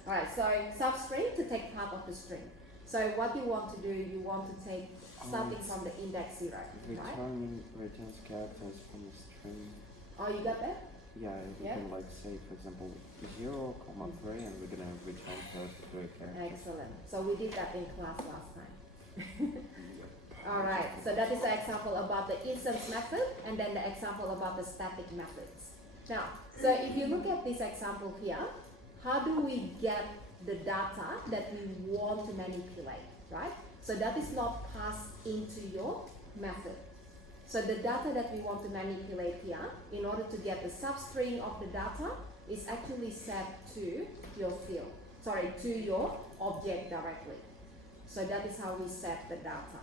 Alright, so substring to take part of the string. So what you want to do, you want to take starting from the index 0, right? Returns characters from a string. Oh, you got that? Yeah, we Yeah. can like say, for example, 0, 3, and we're gonna return first to a character. Excellent. So we did that in class last time. Alright, so that is the example about the instance method and then the example about the static methods. Now, so if you look at this example here, how do we get the data that we want to manipulate, right? So that is not passed into your method. So the data that we want to manipulate here, in order to get the substring of the data, is actually set to your field, to your object directly. So that is how we set the data.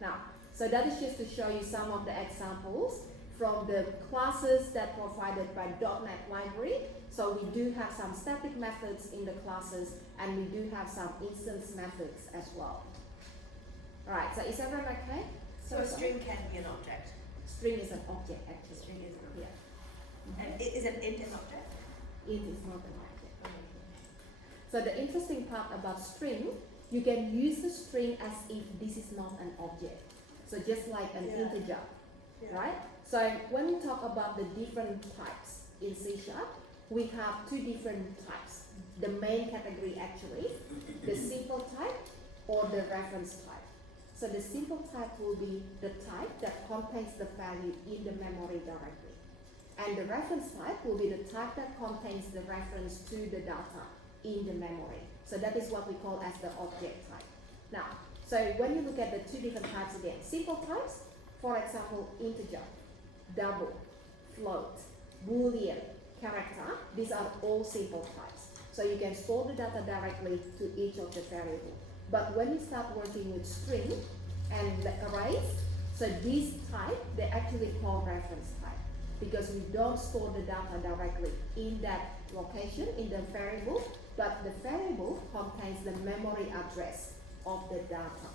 Now, so that is just to show you some of the examples from the classes that provided by .NET Library. So we do have some static methods in the classes, and we do have some instance methods as well. Alright, so is everyone okay? So a string can be an object. String is an object A actually. string is an Yeah. object. And is an int an object? It is not an object. So the interesting part about string, you can use the string as if this is not an object. So just like an Yeah. integer, Yeah. right? So when we talk about the different types in C#, we have two different types. The main category actually, the simple type or the reference type. So the simple type will be the type that contains the value in the memory directly. And the reference type will be the type that contains the reference to the data in the memory. So that is what we call as the object type. Now, so when you look at the two different types again, simple types, for example, integer, double, float, boolean, character, these are all simple types. So you can store the data directly to each of the variables. But when you start working with string and the arrays, so this type, they actually call reference type, because we don't store the data directly in that location, in the variable, but the variable contains the memory address of the data.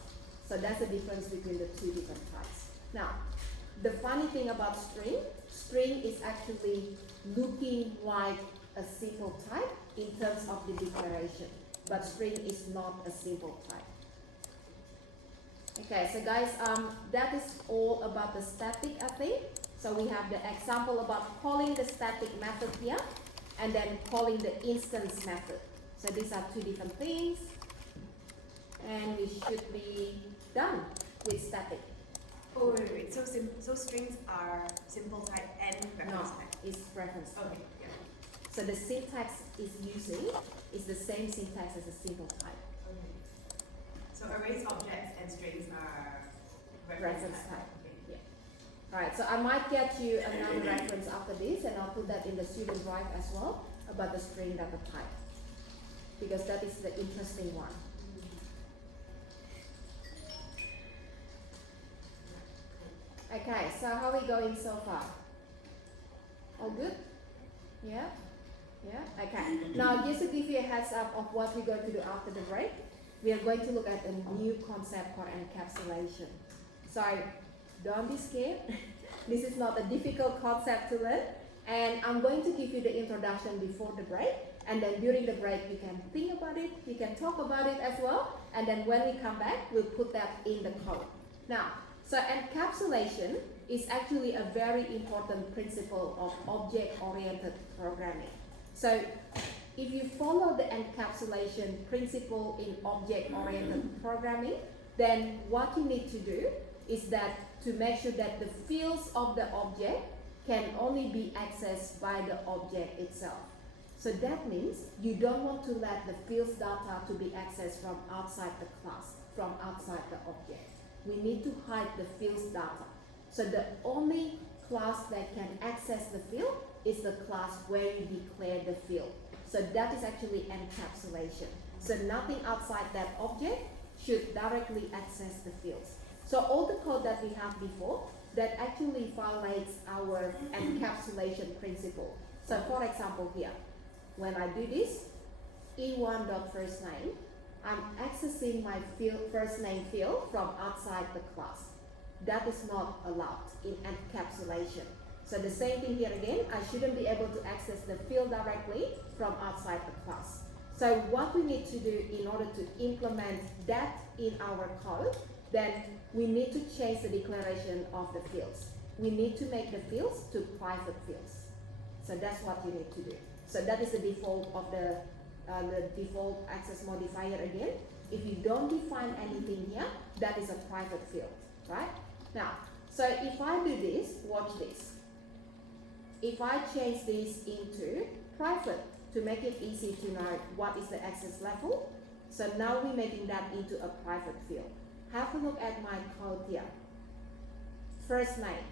So that's the difference between the two different types. Now, the funny thing about string is actually looking like a simple type in terms of the declaration, but string is not a simple type. Okay, so guys, that is all about the static, I think. So we have the example about calling the static method here, and then calling the instance method. So these are two different things, and we should be done with static. Oh, wait. So strings are simple type and reference No, type. it's reference type. Okay, yeah. So the syntax is using is the same syntax as a simple type. Okay. So arrays objects and strings are Reference type. Okay. Alright, so I might get you another reference after this, and I'll put that in the student drive as well about the string data type, because that is the interesting one. Okay, so how are we going so far? All good? Yeah? Yeah? Okay. Now, just to give you a heads up of what we're going to do after the break, we are going to look at a new concept called encapsulation. So, don't be scared. This is not a difficult concept to learn. And I'm going to give you the introduction before the break. And then during the break, you can think about it, you can talk about it as well. And then when we come back, we'll put that in the code. Now, so encapsulation is actually a very important principle of object-oriented programming. So if you follow the encapsulation principle in object-oriented programming, then what you need to do is that to make sure that the fields of the object can only be accessed by the object itself. So that means you don't want to let the fields data to be accessed from outside the class, from outside the object. We need to hide the fields data. So the only class that can access the field is the class where you declare the field. So that is actually encapsulation. So nothing outside that object should directly access the fields. So all the code that we have before, that actually violates our encapsulation principle. So for example here, when I do this, e1.firstName, I'm accessing my first name field from outside the class. That is not allowed in encapsulation. So the same thing here again, I shouldn't be able to access the field directly from outside the class. So what we need to do in order to implement that in our code, then we need to change the declaration of the fields. We need to make the fields to private fields. So that's what you need to do. So that is the default of the default access modifier again. If you don't define anything here, that is a private field, right? Now, so if I do this, watch this. If I change this into private to make it easy to know what is the access level, so now we're making that into a private field. Have a look at my code here. First name.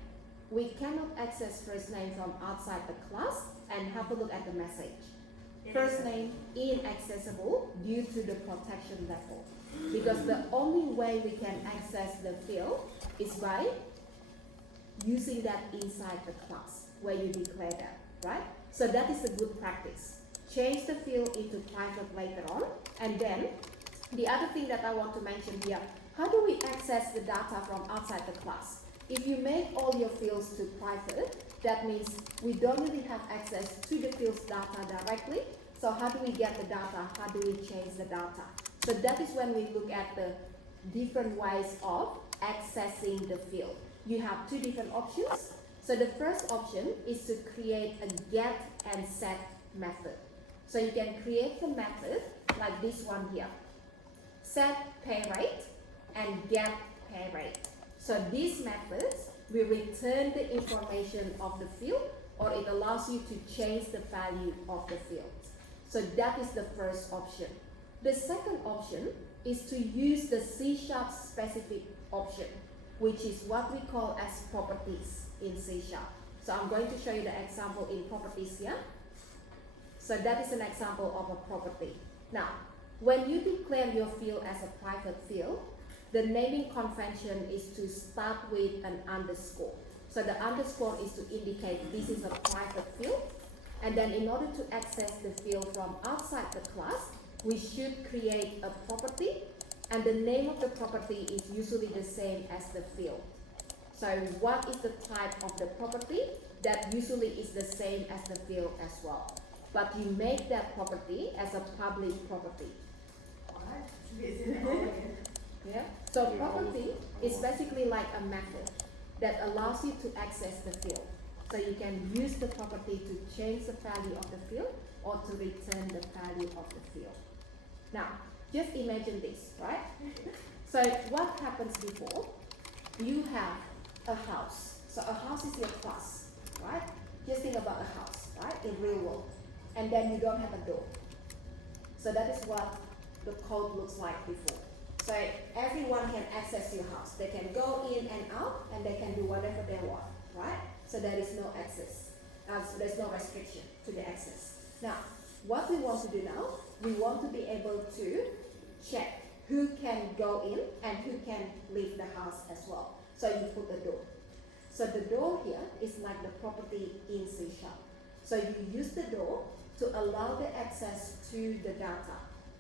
We cannot access first name from outside the class, and have a look at the message. First name inaccessible due to the protection level, because the only way we can access the field is by using that inside the class where you declare that, right? So that is a good practice. Change the field into private later on, and then the other thing that I want to mention here, how do we access the data from outside the class? If you make all your fields to private, that means we don't really have access to the fields data directly. So how do we get the data? How do we change the data? So that is when we look at the different ways of accessing the field. You have two different options. So the first option is to create a get and set method. So you can create the method like this one here. Set pay rate and get pay rate. So these methods will return the information of the field, or it allows you to change the value of the field. So that is the first option. The second option is to use the C# specific option, which is what we call as properties in C#. So I'm going to show you the example in properties here. So that is an example of a property. Now, when you declare your field as a private field, the naming convention is to start with an underscore. So the underscore is to indicate this is a private field. And then in order to access the field from outside the class, we should create a property. And the name of the property is usually the same as the field. So what is the type of the property? That usually is the same as the field as well. But you make that property as a public property. What? Is it all again? Yeah. So property is basically like a method that allows you to access the field. So you can use the property to change the value of the field or to return the value of the field. Now, just imagine this, right? So what happens before? You have a house. So a house is your class, right? Just think about a house, right? In real world. and then you don't have a door. So that is what the code looks like before. So everyone can access your house. They can go in and out, and they can do whatever they want, right? So there is no access. So there's no restriction to the access. Now, what we want to do now, we want to be able to check who can go in and who can leave the house as well. So you put the door. So the door here is like the property in C#. So you use the door to allow the access to the data.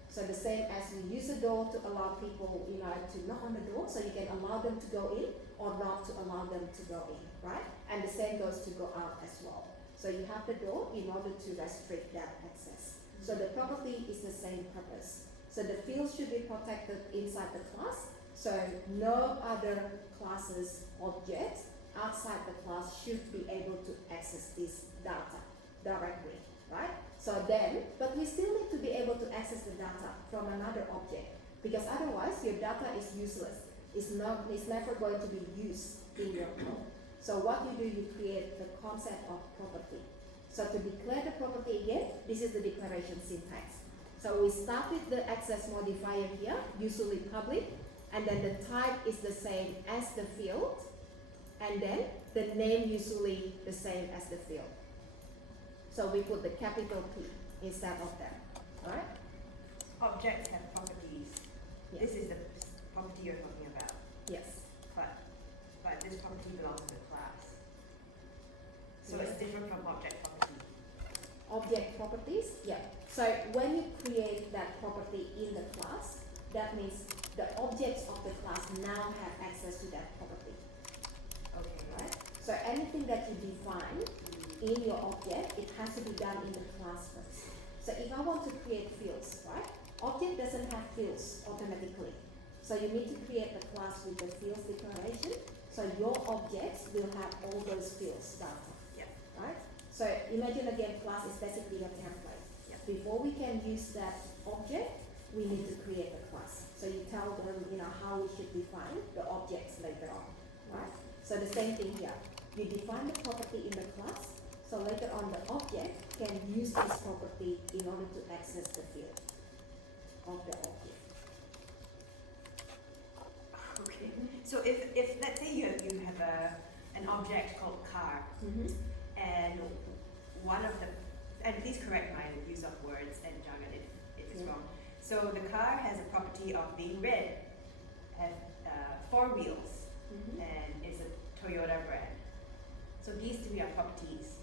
So the same as you use a door to allow people, to knock on the door, so you can allow them to go in or not to allow them to go in, right? And the same goes to go out as well. So you have the door in order to restrict that access. So the property is the same purpose. So the fields should be protected inside the class, so no other classes objects outside the class should be able to access this data directly, right? So then, but we still need to be able to access the data from another object, because otherwise your data is useless. It's never going to be used in your code. So what you do, you create the concept of property. So to declare the property again, this is the declaration syntax. So we start with the access modifier here, usually public, and then the type is the same as the field, and then the name usually the same as the field. So we put the capital P instead of that, right? Objects have properties. Yes. This is the property you're talking about, Yes. but this property belongs to the class. So Yes. it's different from object property. Object properties, yeah. So when you create that property in the class, that means the objects of the class now have access to that property, Okay, right? So anything that you define in your object, it has to be done in the class first. So if I want to create fields, right? Object doesn't have fields automatically. So you need to create a class with the fields declaration. So your objects will have all those fields data, Yeah. right? So imagine again, class is basically a template. Yeah. Before we can use that object, we need to create a class. So you tell them, how we should define the objects later on, right? So the same thing here. You define the property in the class, so later on the object can use this property in order to access the field of the object. Okay. So if let's say you have an object called car, and one of the, and please correct my use of words and jargon if it's Yeah. wrong. So the car has a property of being red, has 4 wheels, and is a Toyota brand. So these 3 are properties.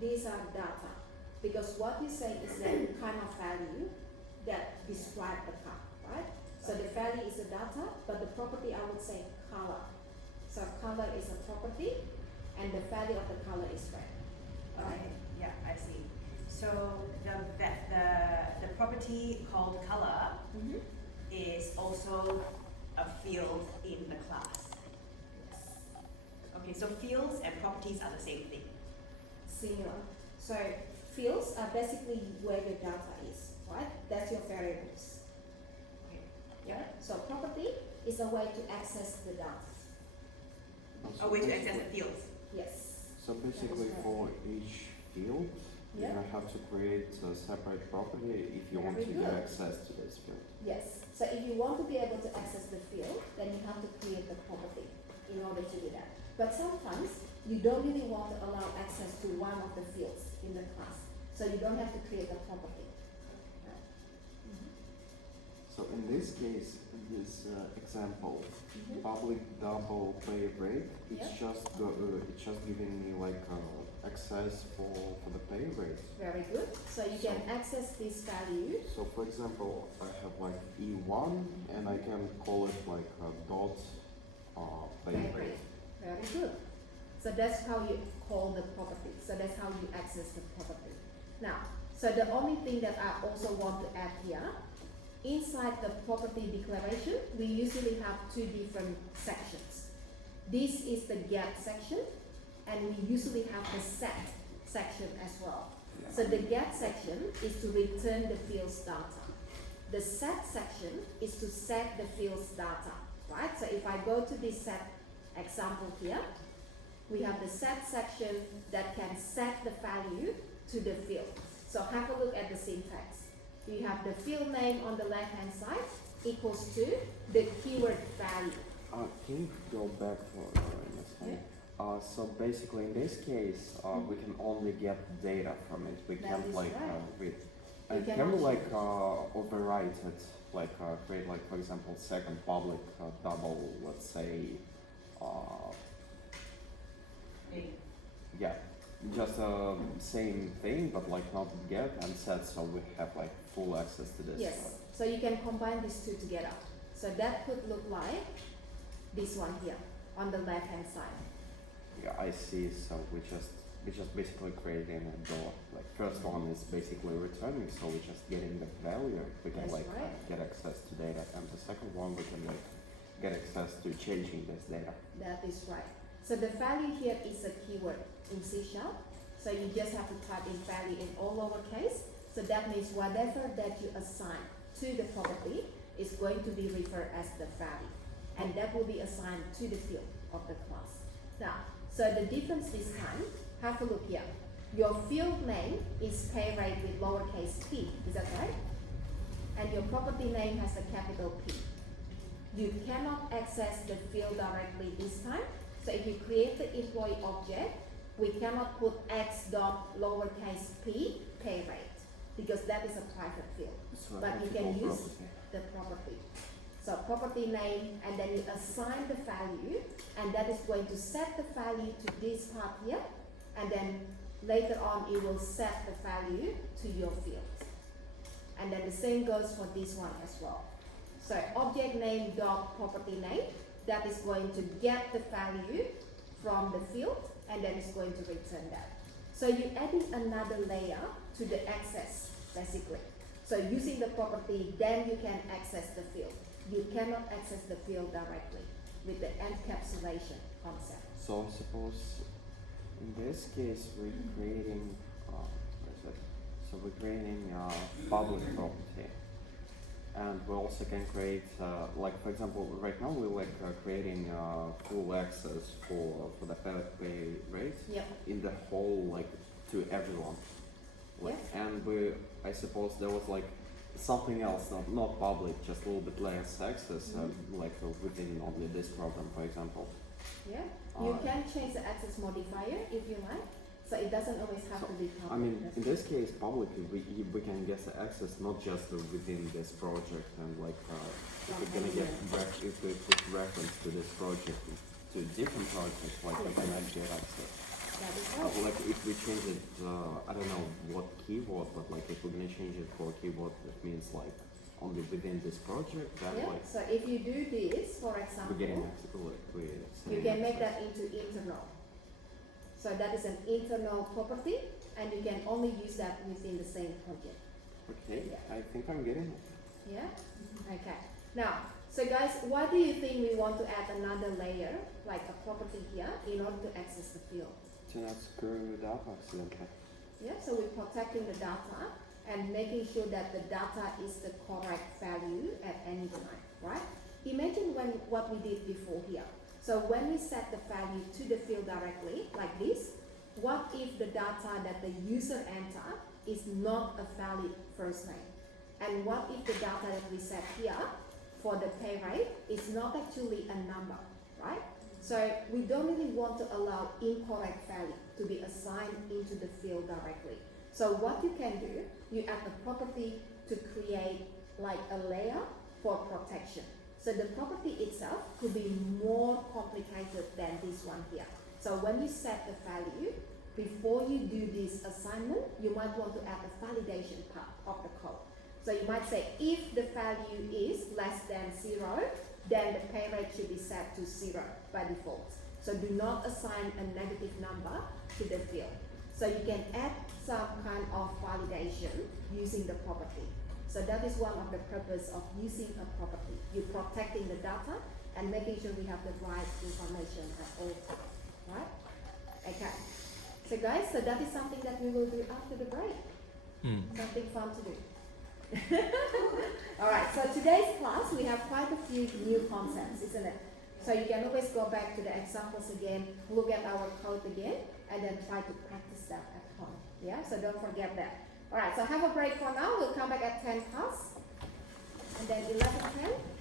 These are data, because what you say is the kind of value that describe the car, right? So the value is the data, but the property I would say color. So color is a property, and the value of the color is red. Right? Okay, yeah, I see. So the property called color is also a field in the class. Okay, so fields and properties are the same thing. Similar. So fields are basically where your data is, right? That's your variables. Okay. Yeah. So property is a way to access the data. A way to access the fields. Yes. So basically, right. for each field, Yeah. you have to create a separate property if you want Very to get good. access to this field. Yes. So if you want to be able to access the field, then you have to create the property in order to do that. But sometimes you don't really want to allow access to one of the fields in the class, so you don't have to create a property. Right? So in this case, in this example, Mhm. public double play rate, it's Yeah. just giving me like access for the play rate. Very good. So you can access this value. So for example, I have like E1 and I can call it like a dot play rate. Very good. So that's how you call the property. So that's how you access the property. Now, so the only thing that I also want to add here, inside the property declaration, we usually have 2 different sections. This is the get section, and we usually have the set section as well. So the get section is to return the field's data. The set section is to set the field's data, right? So if I go to this set example here, we have the set section that can set the value to the field. So have a look at the syntax. You have the field name on the left hand side equals to the keyword value. Can you go back for a second? So basically, in this case, we can only get data from it. We That can't is like right. read. You And can cannot we like choose. overwrite it? Like create like for example second public double, let's say, Name. yeah, just same thing but like not get and set, so we have like full access to this. Yes, so you can combine these two together. So that could look like this one here on the left hand side. Yeah, I see. So we just basically creating a door. Like first one is basically returning, so we're just getting the value. We can That's like right. get access to data, and the second one we can like get access to changing this data. That is right. So the value here is a keyword in C#. So you just have to type in value in all lowercase. So that means whatever that you assign to the property is going to be referred as the value. And that will be assigned to the field of the class. Now, so the difference this time, have a look here. Your field name is pay rate with lowercase p, is that right? And your property name has a capital P. You cannot access the field directly this time. So if you create the employee object, we cannot put x dot lowercase p pay rate because that is a private field. So I But have you to can go use property. the property. So property name, and then you assign the value, and that is going to set the value to this part here, and then later on it will set the value to your field. And then the same goes for this one as well. So object name dot property name, that is going to get the value from the field, and then it's going to return that. So you added another layer to the access, basically. So using the property, then you can access the field. You cannot access the field directly with the encapsulation concept. So suppose in this case we're creating what is it? So we're creating public property, and we also can create like for example right now we're like creating full access for the pay rate Yep. in the whole like to everyone. Like, and we I suppose there was like something else, not public, just a little bit less access, like within only this program, for example. Yeah. You Uh, can change the access modifier if you like. So it doesn't always have So, to be public. I mean, That's in this case, publicly, we can get the access not just within this project, and like if we're gonna get if we put reference to this project to different projects, like we can get access. that is right. Like if we change it, I don't know what keyword, but like if we're gonna change it for a keyword, that means like only within this project, then Yeah. like So if you do this, for we're getting example, access, like we're you sending can make access. that into internal. So that is an internal property, and you can only use that within the same project. Okay, Yeah. I think I'm getting it. Yeah? Okay. Now, so guys, why do you think we want to add another layer, like a property here, in order to access the field? To not screw it up accidentally. Yeah, so we're protecting the data and making sure that the data is the correct value at any time, right? Imagine what we did before here. So when we set the value to the field directly, like this, what if the data that the user enter is not a valid first name? And what if the data that we set here for the pay rate is not actually a number, right? So we don't really want to allow incorrect value to be assigned into the field directly. So what you can do, you add a property to create like a layer for protection. So the property itself could be more complicated than this one here. So when you set the value, before you do this assignment, you might want to add a validation part of the code. So you might say if the value is less than 0, then the pay rate should be set to 0 by default. So do not assign a negative number to the field. So you can add some kind of validation using the property. So that is one of the purpose of using a property. You're protecting the data and making sure we have the right information at all times, right? Okay. So guys, so that is something that we will do after the break. Something fun to do. Alright, so today's class we have quite a few new concepts, isn't it? So you can always go back to the examples again, look at our code again, and then try to practice that at home. Yeah, so don't forget that. Alright, so have a break for now. We'll come back at 10 past. And then 11:10.